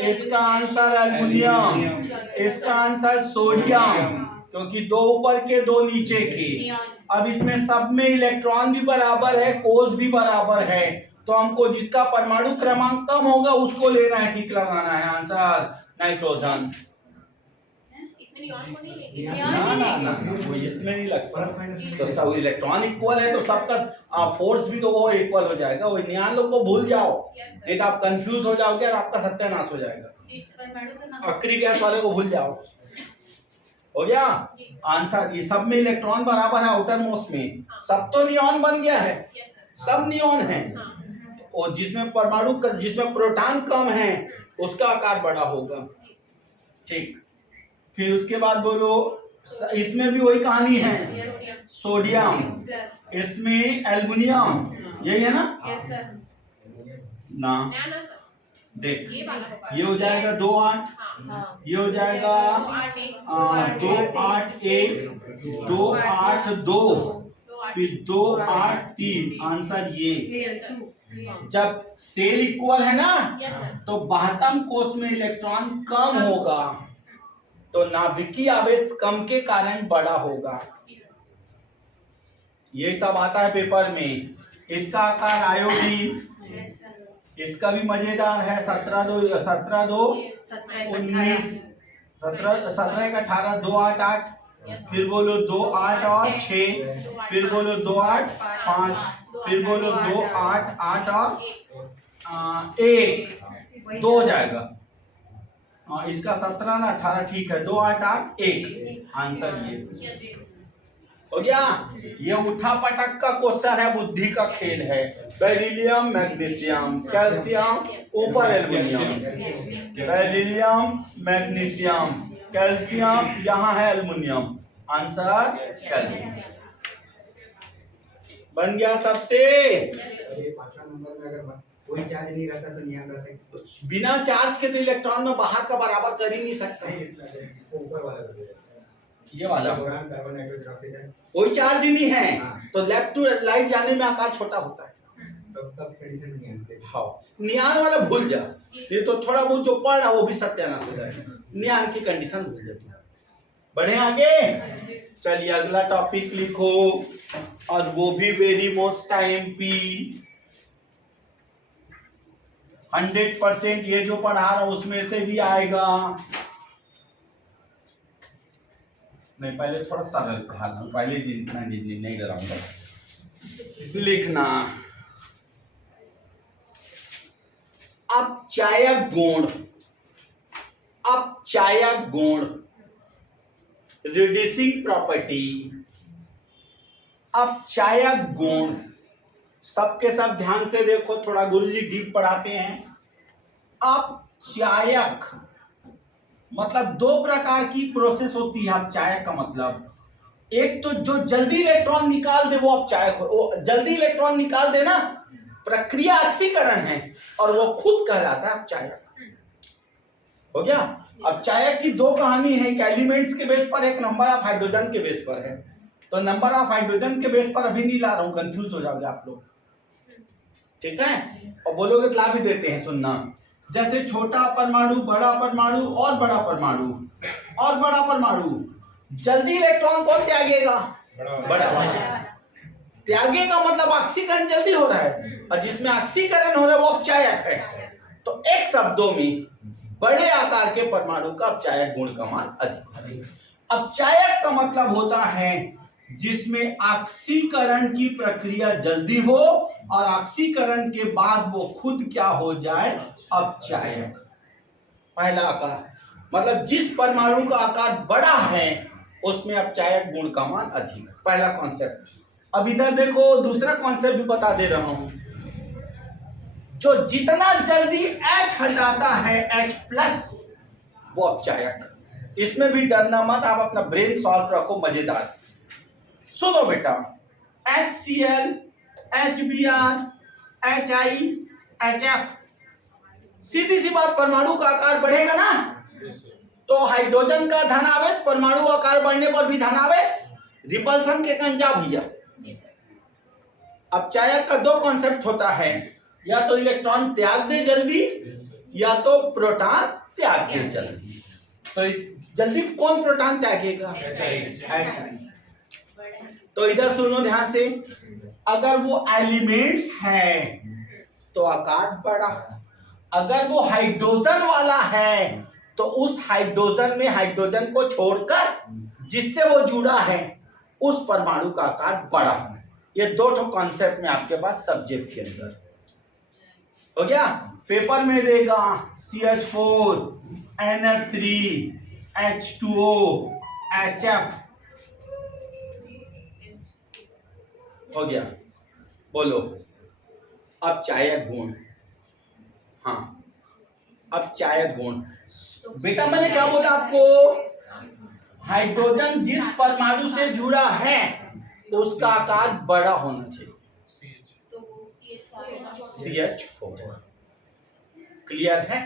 इसका आंसर एल्युमिनियम, इसका आंसर सोडियम, क्योंकि दो ऊपर के दो नीचे के। अब इसमें सब में इलेक्ट्रॉन भी बराबर है, कोष भी बराबर है, तो हमको जिसका परमाणु क्रमांक कम होगा उसको लेना है, ठीक लगाना है। Answer nitrogen. ना वो इसमें नहीं लगता, तो सब इलेक्ट्रॉन इक्वल है तो सबका फोर्स भी तो वो इक्वल हो जाएगा। वो नियान लोग को भूल जाओ, नहीं तो आप कंफ्यूज हो जाओगे और आपका सत्यानाश हो जाएगा। आखिरी गैस वाले को भूल जाओ। हो गया आंसर। ये सब में इलेक्ट्रॉन बराबर है, आउटर मोस्ट में सब तो नियॉन बन गया है, सब नियॉन है। और जिसमें परमाणु जिसमें प्रोटॉन कम है उसका आकार बड़ा होगा। ठीक, फिर उसके बाद बोलो, इसमें भी वही कहानी है, सोडियम, इसमें एल्युमिनियम, यही है ना देख, ये हो जाएगा 2 8, ये हो जाएगा 2 8 1, 2 8 2, फिर 2 8 3। आंसर ये। जब सेल इक्वल है ना तो बाह्यतम कोष में इलेक्ट्रॉन कम होगा, तो नाभिकीय आवेश कम के कारण बड़ा होगा। ये सब आता है पेपर में। इसका आकार आयोडीन, इसका भी मजेदार है। 17 2 19, 17 1 18, 2 8 8, फिर बोलो 2 8 और 6, फिर बोलो 2 8 5, फिर बोलो 2 8 8 और 1, 2 हो जाएगा। इसका 17 ना 18, ठीक है। 2 8 8 1, आंसर ये हो गया। ये उठा पटक का क्वेश्चन है, बुद्धि का खेल है। बेरिलियम, मैग्नीशियम, कैल्शियम, ऊपर एल्युमिनियम। बेरिलियम, मैग्नीशियम, कैल्शियम, यहाँ है एल्युमिनियम। आंसर कैल्शियम बन गया सबसे। ये 5वां नंबर में अगर कोई चार्ज नहीं रहता तो नियम रहते, बिना चार्ज के तो इलेक्ट्रॉन में बाहर का बराबर कर ही नहीं सकते। ऊपर वाला ये वाला बोरान, कार्बन, नाइट्रोजन, ऑक्सीजन कोई चार्ज ही नहीं है, तो लेफ्ट टू राइट जाने में आकार छोटा होता है। तब कंडीशन में नियम थे। हाँ, नियान वाला भूल जा, ये तो थोड़ा बहुत जो पढ़ रहा वो भी सत्यानाश हो जाएगा। नियान की कंडीशन भूल जाती। बढ़े आगे, चलिए अगला टॉपिक लिखो, और वो भी वेरी मोस्ट टाइम पी 100%। ये जो पढ़ा रहा हूं उसमें से भी आएगा। नहीं, पहले थोड़ा सरल पढ़ा रहा हूं, पहले इतना नहीं डराऊंगा। लिखना अपचायक गुण, अपचायक गुण, रिड्यूसिंग प्रॉपर्टी, अपचायक गुण। सबके सब ध्यान से देखो, थोड़ा गुरुजी डीप पढ़ाते हैं। अपचायक मतलब 2 प्रकार की प्रोसेस होती है। अपचायक का मतलब, एक तो जो जल्दी इलेक्ट्रॉन निकाल दे वो अपचायक हो। वो जल्दी इलेक्ट्रॉन निकाल देना प्रक्रिया ऑक्सीकरण है, और वो खुद कहलाता है अपचायक। हो गया। अपचायक की 2 कहानी है, एक एलिमेंट्स के बेस पर, एक नंबर ऑफ हाइड्रोजन के बेस पर है। तो नंबर ऑफ हाइड्रोजन के बेस पर अभी नहीं ला रहा हूं, कंफ्यूज हो जाओगे आप लोग, ठीक है। और बोलोगे तो ला भी देते हैं, सुनना। जैसे छोटा परमाणु, बड़ा परमाणु और बड़ा परमाणु और बड़ा परमाणु, जल्दी इलेक्ट्रॉन कौन त्यागेगा? बड़ा वाला त्यागेगा, मतलब ऑक्सीकरण जल्दी हो रहा है, और जिसमें ऑक्सीकरण हो रहा है वो अपचायक है। तो एक शब्दों में बड़े आकार के परमाणु का अपचायक गुण का मान अधिक है। अपचायक का मतलब होता है जिसमें ऑक्सीकरण की प्रक्रिया जल्दी हो और ऑक्सीकरण के बाद वो खुद क्या हो जाए, अपचायक। पहला आकार मतलब जिस परमाणु का आकार बड़ा है उसमें अपचायक गुण का मान अधिक है, पहला कॉन्सेप्ट। अब इधर देखो, दूसरा कॉन्सेप्ट भी बता दे रहा हूं। जो जितना जल्दी H हटाता है H+, वो अपचायक। इसमें भी डरना मत, आप अपना ब्रेन सॉल्व रखो, मजेदार। सुनो बेटा, HCl, HBr, HI, HF, सीधी सी बात, परमाणु का आकार बढ़ेगा ना, तो हाइड्रोजन का धनावेश परमाणु आकार बढ़ने पर भी धनावेश रिपल्सन के कंजा भैया। अब चायक का दो कॉन्सेप्ट होता है, या तो इलेक्ट्रॉन त्याग दे जल्दी या तो प्रोटॉन त्याग दे जल्दी। तो इस जल्दी कौन प्रोटॉन त्यागेगा? HI। तो इधर सुनो ध्यान से, अगर वो एलिमेंट्स है तो आकार बड़ा, अगर वो हाइड्रोजन वाला है तो उस हाइड्रोजन में हाइड्रोजन को छोड़कर जिससे वो जुड़ा है उस परमाणु का आकार बड़ा। ये दो ठो कॉन्सेप्ट में आपके पास सब्जेक्ट के अंदर हो गया। पेपर में देगा CH4 NH3 H2O HF हो गया। बोलो अब चायक गुण। हाँ अब चायक गुण बेटा मैंने क्या बोला आपको? हाइड्रोजन जिस परमाणु से जुड़ा है उसका आकार बड़ा होना चाहिए। CH4 क्लियर है?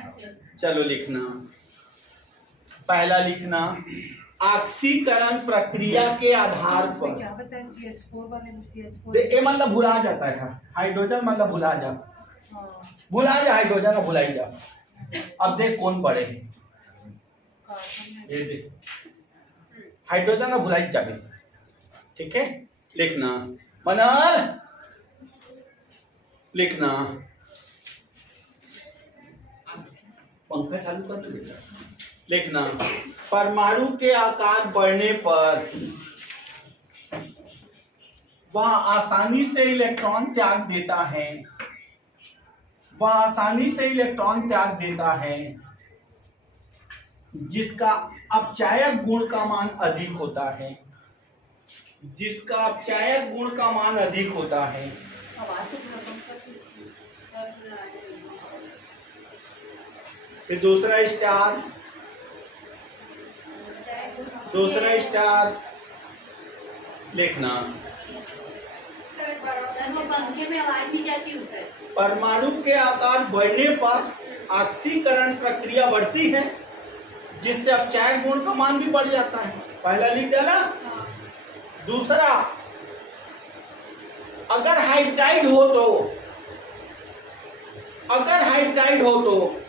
चलो लिखना, पहला लिखना ऑक्सीकरण प्रक्रिया के आधार पर। क्या बताया CH4 वाले में CH4 ये मतलब भुला जाता है, हाइड्रोजन मतलब भुला जा, भुला जा हाइड्रोजन भुला ही जा। अब देख कौन बड़े हैं, ये देख हाइड्रोजन भुला ही जाए। ठीक है लिखना मनहर, लिखना पंखा चालू कर दो बेटा। लिखना परमाणु के आकार बढ़ने पर वह आसानी से इलेक्ट्रॉन त्याग देता है, वह आसानी से इलेक्ट्रॉन त्याग देता है जिसका अपचायक गुण का मान अधिक होता है, जिसका अपचायक गुण का मान अधिक होता है। फिर दूसरा स्टार, दूसरा स्टार लिखना पंखे में आवाज नहीं जाती ऊपर। परमाणु के आकार बढ़ने पर ऑक्सीकरण प्रक्रिया बढ़ती है जिससे अपचायक गुण का मान भी बढ़ जाता है। पहला लिख डाला। दूसरा अगर हाइड्राइड हो तो, अगर हाइड्राइड हो तो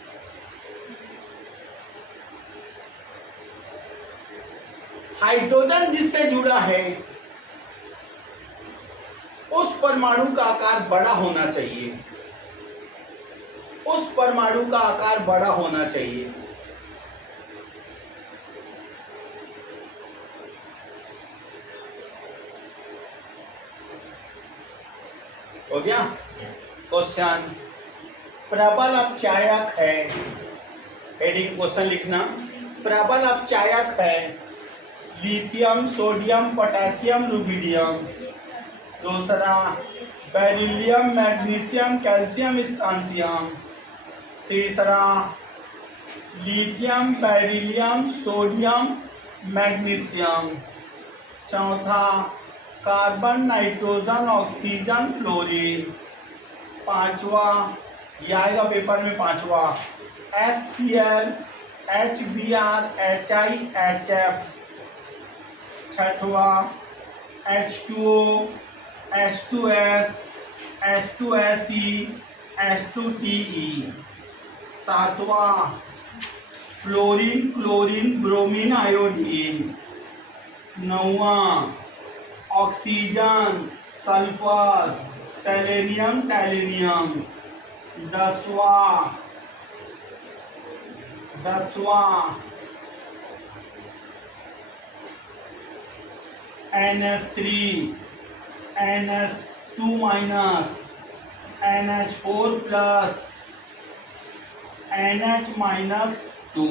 हाइड्रोजन जिससे जुड़ा है उस परमाणु का आकार बड़ा होना चाहिए, उस परमाणु का आकार बड़ा होना चाहिए। हो गया क्वेश्चन। प्रबल अपचायक है, हेडिंग क्वेश्चन लिखना, प्रबल अपचायक है लिथियम सोडियम पोटेशियम रुबिडियम। दूसरा बेरिलियम मैग्नीशियम कैल्शियम स्ट्रांसियम। तीसरा लिथियम बेरिलियम सोडियम मैग्नीशियम। चौथा कार्बन नाइट्रोजन ऑक्सीजन फ्लोरीन। पांचवा ये आएगा पेपर में, पांचवा HCl HBr HI HF। छठवा H2O H2S H2SE H2TE। सातवा फ्लोरीन क्लोरीन ब्रोमीन आयोडीन। नौवा ऑक्सीजन सल्फर सेलेनियम टैलेनियम। दसवां NH3 NH2 minus NH4 plus NH -2।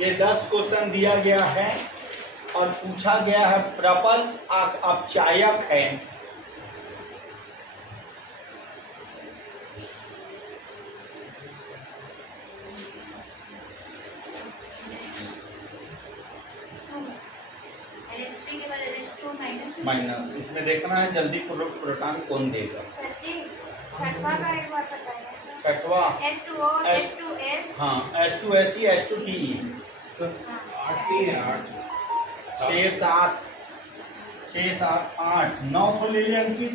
ये 10 क्वेश्चन दिया गया है और पूछा गया है प्रबल अपचायक है। माइनस, इसमें देखना है जल्दी प्रोटॉन कौन देगा। छठवा का एक बार बताइए। छठवा H2O H2S। हाँ H2SE H2TE। 8 ही है, 8 6 7 6 7 8 9 को ले लिया अंकित।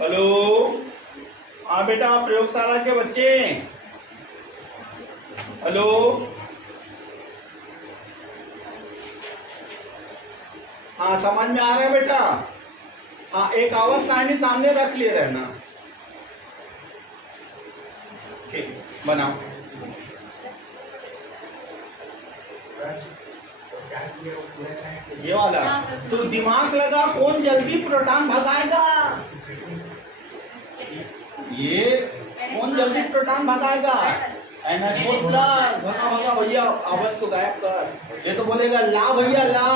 हेलो, हाँ बेटा प्रयोगशाला के बच्चे, हेलो, हाँ समझ में आ रहा है बेटा? हाँ एक आवाज सारणी सामने रख लिए रहना। ठीक बनाओ। ये वाला तो दिमाग लगा, कौन जल्दी प्रोटॉन भगाएगा? ये कौन जल्दी प्रोटॉन भगाएगा? NH4 प्लस भगा भगा भैया, आवाज को गायब कर। ये तो बोलेगा ला भैया ला,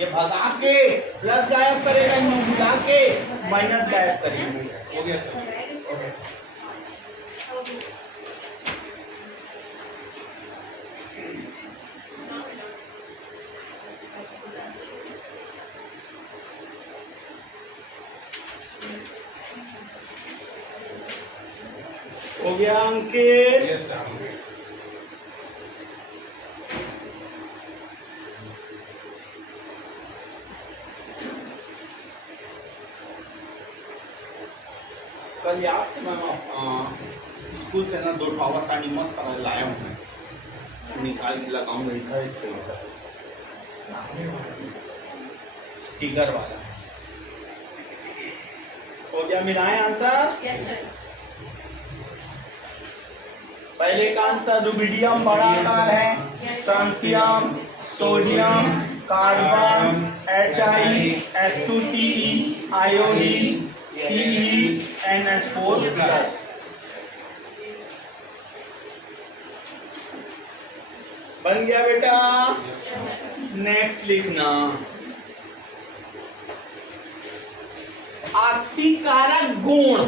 ये भगा के प्लस गायब करेगा, मिला के माइनस गायब करेगा। हो गया सर। हो गया अंकित? Yes sir. कल याद से मैं स्कूल से ना 2 पावर सारणी मस्त तरह लाया हूँ, निकाल के लगाऊंगा इधर स्टिकर वाला। हो गया मिलाएं आंसर? Yes sir. पहले का आंसर रुबिडियम बड़ा आकार है, strontium, sodium, carbon, HiSO2Te, iodine, Te, NH4 plus. बन गया बेटा? नेक्स्ट लिखना, ऑक्सीकारक गुण,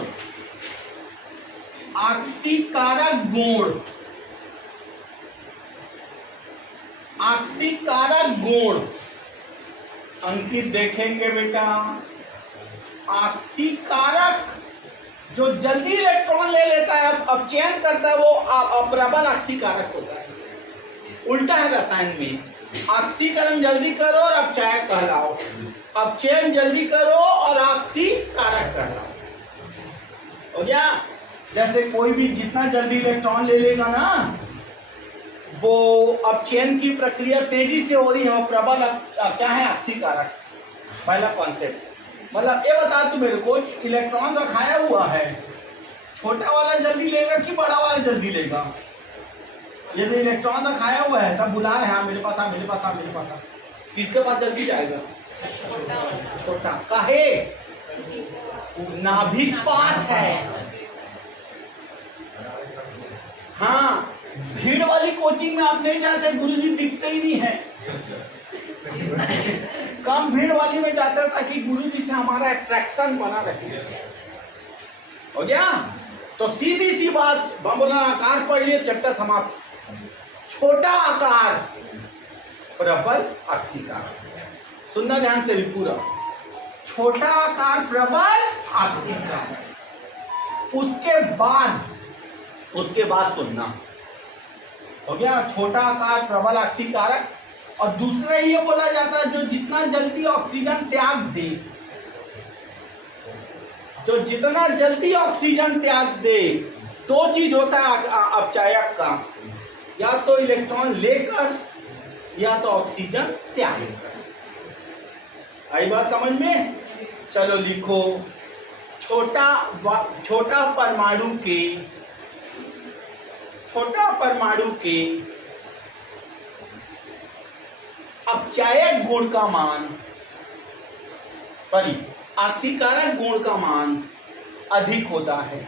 ऑक्सीकारक गुण, ऑक्सीकारक गुण। अंकित देखेंगे बेटा, ऑक्सीकारक जो जल्दी इलेक्ट्रॉन ले लेता है, अब चयन करता है, वो अप्रबल ऑक्सीकारक होता है। उल्टा है रसायन में, ऑक्सीकरण जल्दी करो और अपचायक कहलाओ, अपचयन जल्दी करो और ऑक्सीकारक कहलाओ। हो गया? जैसे कोई भी जितना जल्दी इलेक्ट्रॉन ले लेगा ना, वो अपचयन की प्रक्रिया तेजी से हो रही है, प्रबल क्या है? ऑक्सीकारक। पहला कॉन्सेप्ट, मतलब ये बता तू मेरे को, इलेक्ट्रॉन रखाया हुआ है, छोटा वाला जल्दी लेगा कि बड़ा वाला जल्दी लेगा? ये तो इलेक्ट्रॉन रखाया हुआ है, सब बुला रहे हैं मेरे पास आ, मेरे पास आ, मेरे पास आ, किसके पास जल्दी जाएगा? छोटा। काहे? नाभिक पास है। हाँ, भीड़ वाली कोचिंग में आप नहीं जाते, गुरुजी दिखते ही नहीं है। कम भीड़ वाली में जाते हैं ताकि गुरुजी से हमारा अट्रैक्शन बना रहे। हो गया? तो सीधी सी बात, बोला आकार पढ़ लिए, चैप्टर समाप्त। छोटा आकार प्रबल ऑक्सीकारक, सुनना ध्यान से भी पूरा। छोटा आकार प्रबल ऑक्सीकारक, उसके बाद सुनना। हो गया? छोटा आकार प्रबल ऑक्सीकारक। और दूसरा ये बोला जाता है, जो जितना जल्दी ऑक्सीजन त्याग दे, जो जितना जल्दी ऑक्सीजन त्याग दे, दो चीज होता है अपचायक का, या तो इलेक्ट्रॉन लेकर या तो ऑक्सीजन त्याग कर। आई बात समझ में? चलो लिखो, छोटा परमाणु के अपचायक गुण का मान, ऑक्सीकारक गुण का मान अधिक होता है।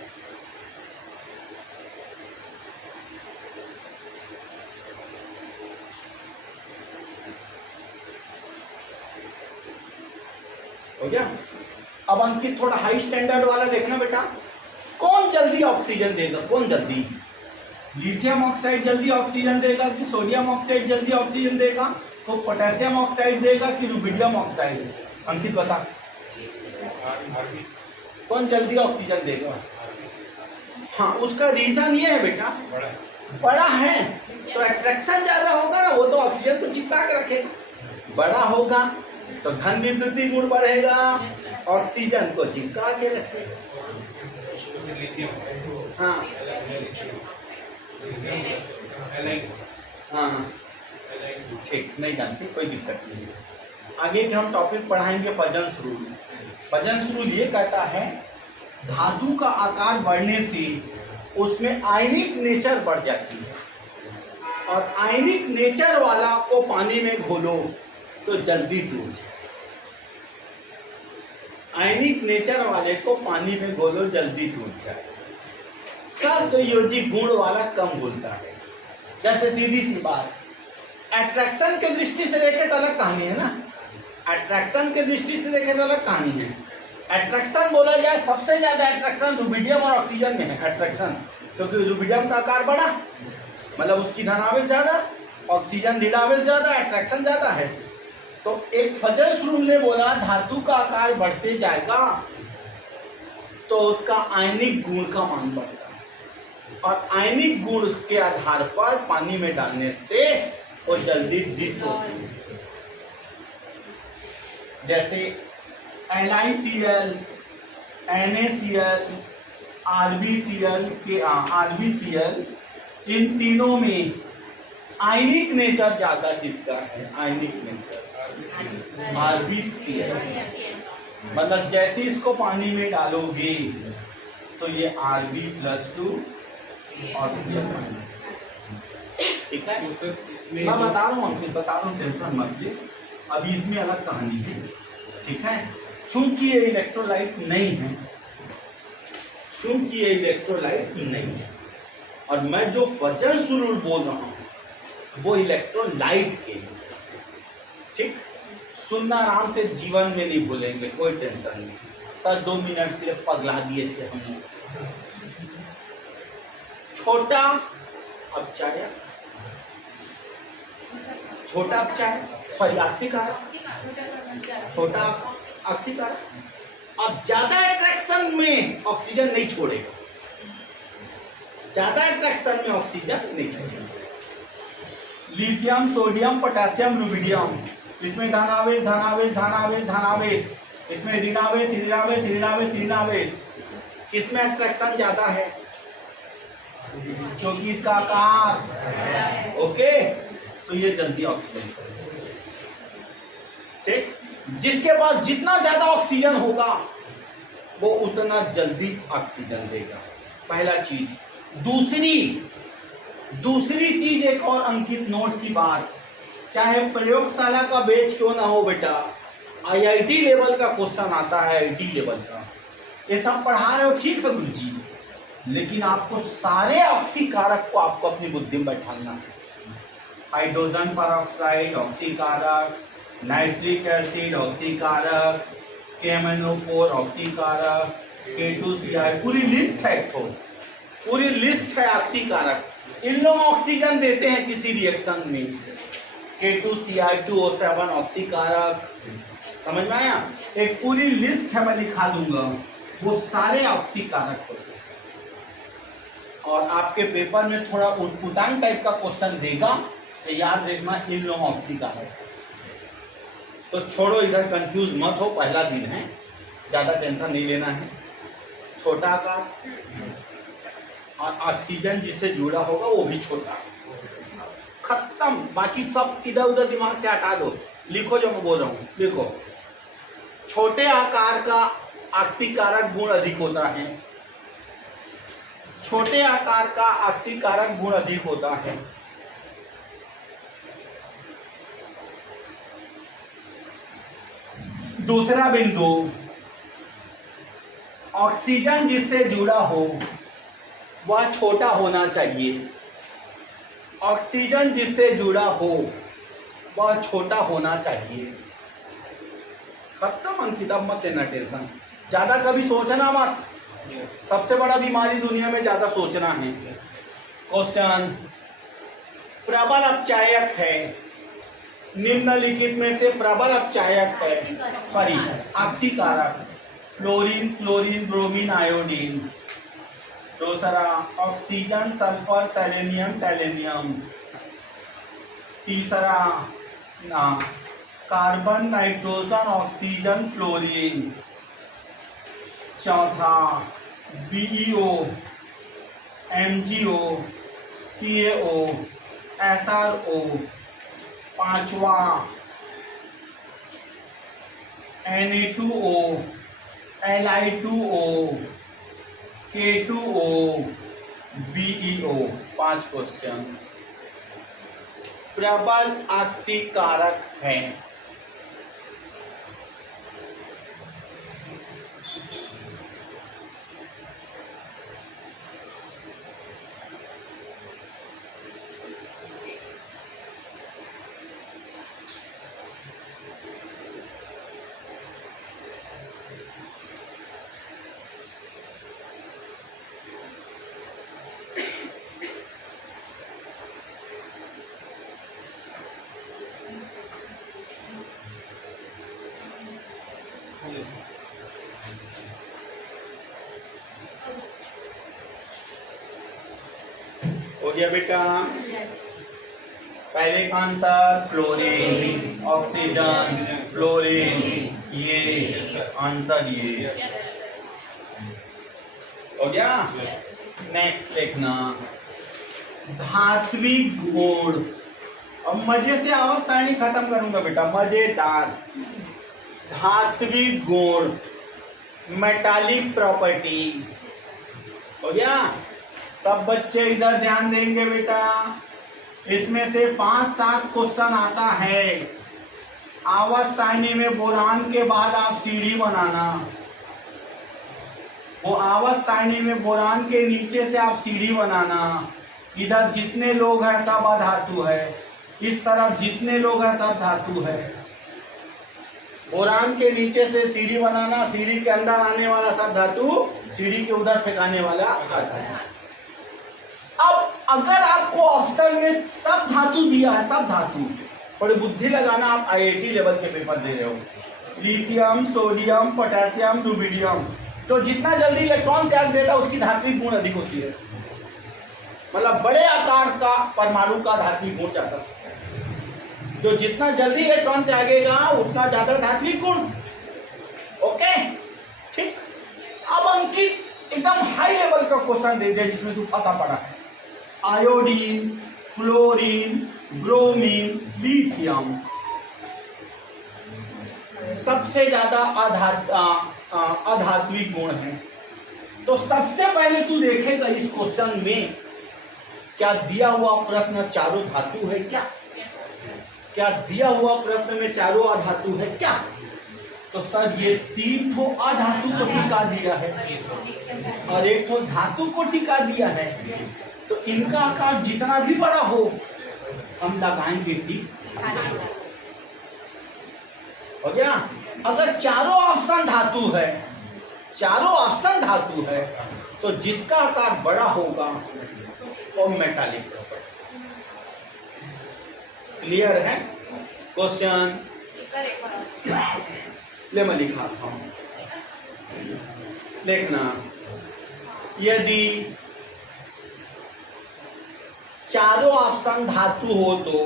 हो गया? अब अंकित थोड़ा हाई स्टैंडर्ड वाला देखना बेटा, कौन जल्दी ऑक्सीजन देगा? कौन जल्दी? लिथियम ऑक्साइड जल्दी ऑक्सीजन देगा कि सोडियम ऑक्साइड जल्दी ऑक्सीजन देगा? तो पोटेशियम ऑक्साइड देगा कि रुबिडियम ऑक्साइड? अंकित बता। कौन जल्दी ऑक्सीजन देगा? हाँ, उसका रीजन ये है बेटा, बड़ा है तो अट्रैक्शन ज्यादा होगा ना, वो तो ऑक्सीजन को चिपका के रखेगा। बड़ा होगा तो धन विद्युतीय गुण बढ़ेगा, ऑक्सीजन को चिपका के रखेगा। हाँ हाँ ठीक, नहीं जानते, कोई दिक्कत नहीं। आगे के हम टॉपिक पढ़ाएंगे फजंस रूल। फजंस रूल ये कहता है धातु का आकार बढ़ने से उसमें आयनिक नेचर बढ़ जाती है, और आयनिक नेचर वाला को पानी में घोलो तो जल्दी टूट जाए। आयनिक नेचर वाले को पानी में घोलो जल्दी टूट जाए। सहसंयोजी गुण वाला कम घुलता है। जैसे सीधी सी बात, अट्रैक्शन के दृष्टि से देखें तो अलग कहानी है ना, अट्रैक्शन के दृष्टि से देखें तो अलग कहानी है। अट्रैक्शन बोला जाए, सबसे ज्यादा अट्रैक्शन रुबिडियम और ऑक्सीजन में है। अट्रैक्शन क्योंकि रुबिडियम का आकार बड़ा, मतलब उसकी धनावेश ज्यादा, ऑक्सीजन ऋणावेश ज्यादा, अट्रैक्शन ज्यादा है। तो एक फजंस रूल ने बोला धातु का आकार बढ़ते जाएगा तो उसका आयनिक गुण का मान बढ़ता है, और आयनिक गुण के आधार पर पानी में डालने से वो जल्दी डिसोसिएट। जैसे LiCl, NaCl, RbCl, इन तीनों में आयनिक नेचर ज्यादा किसका है? आयनिक नेचर RbCl। मतलब जैसे इसको पानी में डालोगे तो ये Rb+2 और Cl। ठीक है, मैं बता रहा हूँ, बता रहा हूँ, टेंशन मत लीजिए। अभी इसमें अलग कहानी है। ठीक है, चूंकि ये इलेक्ट्रोलाइट नहीं है, चूंकि ये इलेक्ट्रोलाइट नहीं है, और मैं जो फजंस रूल बोल रहा हूँ वो इलेक्ट्रोलाइट के लिए। ठीक, सुनना आराम से, जीवन में नहीं भूलेंगे, कोई टेंशन नहीं। सर 2 मिनट के लिए पगला दिए थे हम। छोटा अपचायक, छोटा अपचायक, सॉरी ऑक्सीकारक, छोटा ऑक्सीकारक, और ज्यादा अट्रैक्शन में ऑक्सीजन नहीं छोड़ेगा, ज्यादा अट्रैक्शन में ऑक्सीजन नहीं छोड़ेगा। लिथियम, सोडियम, पोटेशियम, रुबिडियम, इसमें धनावेश धनावेश धनावेश धनावेश, इसमें ऋणावेश ऋणावेश ऋणावेश ऋणावेश। किसमें अट्रैक्शन ज्यादा है? क्योंकि इसका आकार ओके, तो ये जल्दी ऑक्सीजन करेगा। ठीक, जिसके पास जितना ज्यादा ऑक्सीजन होगा वो उतना जल्दी ऑक्सीजन देगा, पहला चीज। दूसरी चीज एक और अंकित नोट की बात, चाहे प्रयोगशाला का बैच क्यों ना हो बेटा, IIT लेवल का क्वेश्चन आता है, IIT लेवल का। ये सब पढ़ा रहे हो ठीक है गुरुजी, लेकिन आपको सारे ऑक्सीकारक को आपको अपनी बुद्धि में बैठाना है। हाइड्रोजन परऑक्साइड ऑक्सीकारक, नाइट्रिक एसिड ऑक्सीकारक, KMnO4 ऑक्सीकारक, K2Cl, पूरी लिस्ट है, तो पूरी लिस्ट है ऑक्सीकारक। इन लोग ऑक्सीजन देते हैं किसी रिएक्शन में, K2Cl2O7 ऑक्सीकारक। समझ में आया? एक पूरी लिस्ट है, मैं दिखा दूंगा, वो सारे ऑक्सीकारक होते हैं। और आपके पेपर में थोड़ा उटपुटांग टाइप का क्वेश्चन देगा तो याद रखना इन लोग ऑक्सीकारक। तो छोड़ो, इधर कंफ्यूज मत हो, पहला दिन है, ज्यादा टेंशन नहीं लेना है। छोटा आकार और ऑक्सीजन जिससे जुड़ा होगा वो भी छोटा, खत्म। बाकी सब इधर उधर दिमाग से हटा दो, लिखो जो मैं बोल रहा हूँ, लिखो। छोटे आकार का ऑक्सीकारक गुण अधिक होता है, छोटे आकार का ऑक्सीकारक गुण अधिक होता है। दूसरा बिंदु, ऑक्सीजन जिससे जुड़ा हो वह छोटा होना चाहिए। ऑक्सीजन जिससे जुड़ा हो वह छोटा होना चाहिए। खत्म अंकित, अब मत लेना टेंशन, ज्यादा कभी सोचना मत। सबसे बड़ा बीमारी दुनिया में ज्यादा सोचना है। क्वेश्चन, प्रबल अपचायक है, निम्नलिखित में से प्रबल अपचायक है, सॉरी ऑक्सीकारक, फ्लोरीन, क्लोरीन, ब्रोमीन, आयोडीन। दूसरा ऑक्सीजन, सल्फर, सेलेनियम, टैलेनियम। तीसरा कार्बन, नाइट्रोजन, ऑक्सीजन, फ्लोरीन। चौथा BeO, MgO, CaO, SrO। पांचवा Na2O, Li2O, K2O, BeO। 5 question. प्रबल ऑक्सीकारक है। हो गया बेटा। पहले का आंसर फ्लोरीन, ऑक्सीजन, फ्लोरीन, ये आंसर ये हो गया। नेक्स्ट लिखना धात्विक गुण। अब मजे से आवाज सारणी खत्म करूंगा बेटा, मजेदार। धात्विक गुण, मेटालिक प्रॉपर्टी। हो गया। सब बच्चे इधर ध्यान देंगे बेटा। इसमें से 5-7 क्वेश्चन आता है। आवाज सारणी में बोरान के बाद आप सीढ़ी बनाना। वो आवाज सारणी में बोरान के नीचे से आप सीढ़ी बनाना। इधर जितने लोग हैं सब अधातु है, इस तरफ जितने लोग हैं सब धातु है। बोरान के नीचे से सीढ़ी बनाना, सीढ़ी के अंदर आने वाला सब धातु, सीढ़ी के उधर फेंकाने वाला अधातु। अब अगर आपको ऑप्शन में सब धातु दिया है, सब धातु, बड़ी बुद्धि लगाना। आप IIT लेवल के पेपर दे रहे हो। लिथियम, सोडियम, पोटेशियम, रुबिडियम, तो जितना जल्दी इलेक्ट्रॉन त्याग देता है उसकी धात्विक गुण अधिक होती है। मतलब बड़े आकार का परमाणु का धात्विक गुण ज्यादा, जो जितना जल्दी इलेक्ट्रॉन त्यागेगा उतना ज्यादा धात्विक गुण। ओके ठीक। अब अंकित एकदम हाई लेवल का क्वेश्चन दे दे जिसमें तू फंसा पड़ा है। आयोडीन, फ्लोरीन, ब्रोमीन, लिथियम सबसे ज्यादा अधात्विक गुण है। तो सबसे पहले तू देखेगा इस क्वेश्चन में क्या दिया हुआ प्रश्न चारों धातु है क्या? क्या दिया हुआ प्रश्न में चारों अधातु है क्या? तो सर ये 3 ठो अधातु को टिका दिया है और 1 ठो धातु को टिका दिया है। तो इनका आकार जितना भी बड़ा हो हम लगाएंगे टिक। हो गया। अगर चारों ऑप्शन धातु है, चारों ऑप्शन धातु है, तो जिसका आकार बड़ा होगा वो मेटालिक प्रॉपर्टी। क्लियर है क्वेश्चन? ले मैं लिखाता हूं, देखना। यदि चारों ऑप्शन धातु हो तो,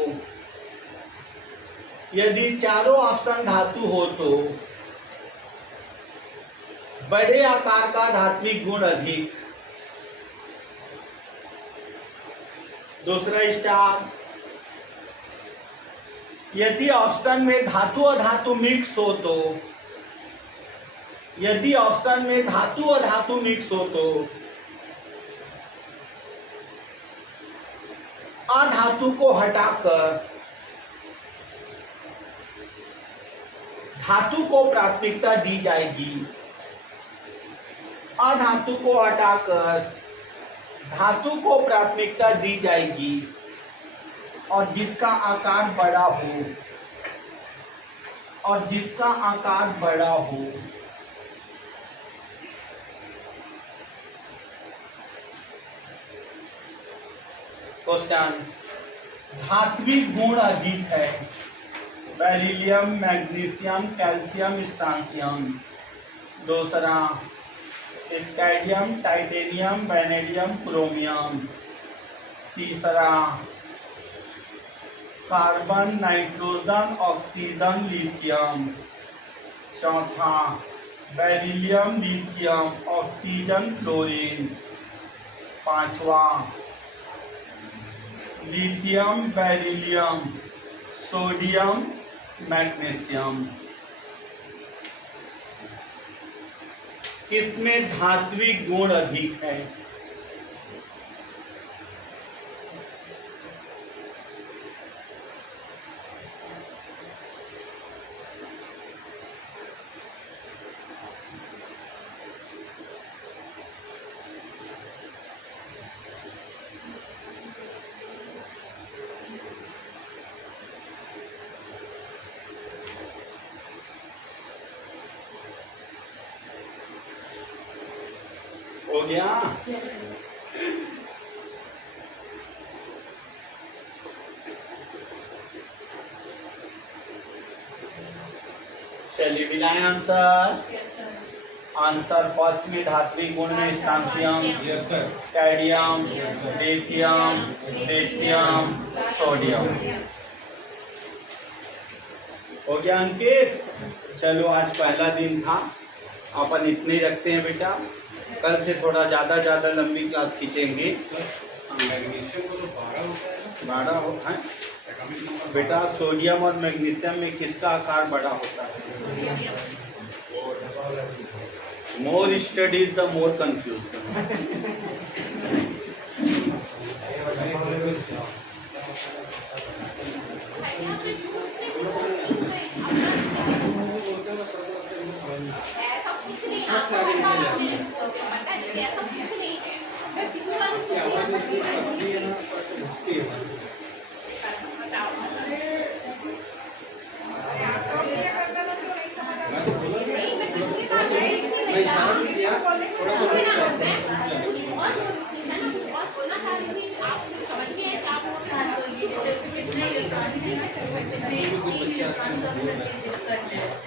यदि चारों ऑप्शन धातु हो तो बड़े आकार का धात्विक गुण अधिक। दूसरा स्टार, यदि ऑप्शन में धातु अधातु मिक्स हो तो, यदि ऑप्शन में धातु अधातु मिक्स हो तो अधातु को हटाकर धातु को प्राथमिकता दी जाएगी। अधातु को हटाकर धातु को प्राथमिकता दी जाएगी और जिसका आकार बड़ा हो, और जिसका आकार बड़ा हो क्वेश्चन, धात्विक गुण अधिक है। बेरिलियम, मैग्नीशियम, कैल्शियम, स्ट्रांसियम, दूसरा स्कैंडियम, टाइटेनियम, वैनेडियम, क्रोमियम। तीसरा कार्बन, नाइट्रोजन, ऑक्सीजन, लिथियम। चौथा बेरिलियम, लिथियम, ऑक्सीजन, फ्लोरीन। पांचवा लिथियम, बेरिलियम, सोडियम, मैग्नीशियम। किसमें धात्विक गुण अधिक है? हो गया? चलिए मिलाएं आंसर। आंसर फर्स्ट में धात्विक गुण में strontium, yes sir. Scandium, lithium, lithium, sodium. हो गया अंकित? चलो आज पहला दिन था, अपन इतने ही रखते हैं बेटा। कल से थोड़ा ज़्यादा लंबी क्लास खींचेंगे। मैग्नीशियम को तो 12 होता है ना। 12 होता है एटॉमिक नंबर बेटा। सोडियम और मैग्नीशियम में किसका आकार बड़ा होता है? मोर स्टडीज द मोर कंफ्यूजन। ऐसा कुछ नहीं, आपको पता है मेरे को पता है कि ऐसा कुछ नहीं है। मैं पिछली बार की आवाज में अभी है ना मुश्किल है। बताओ। मैं तो बोला कि नहीं, मैं पिछली बार गई थी मैं बेटा। इशारा भी किया थोड़ा सा कुछ ना बोलते हैं, कुछ और बोलती है ना, कुछ और बोलना चाह रही थी। आप समझ गए हैं क्या बोल रहे हैं? तो ये जैसे कुछ नहीं इलेक्ट्रॉनिक है, इसमें 3 इलेक्ट्रॉन का अंदर करते हैं।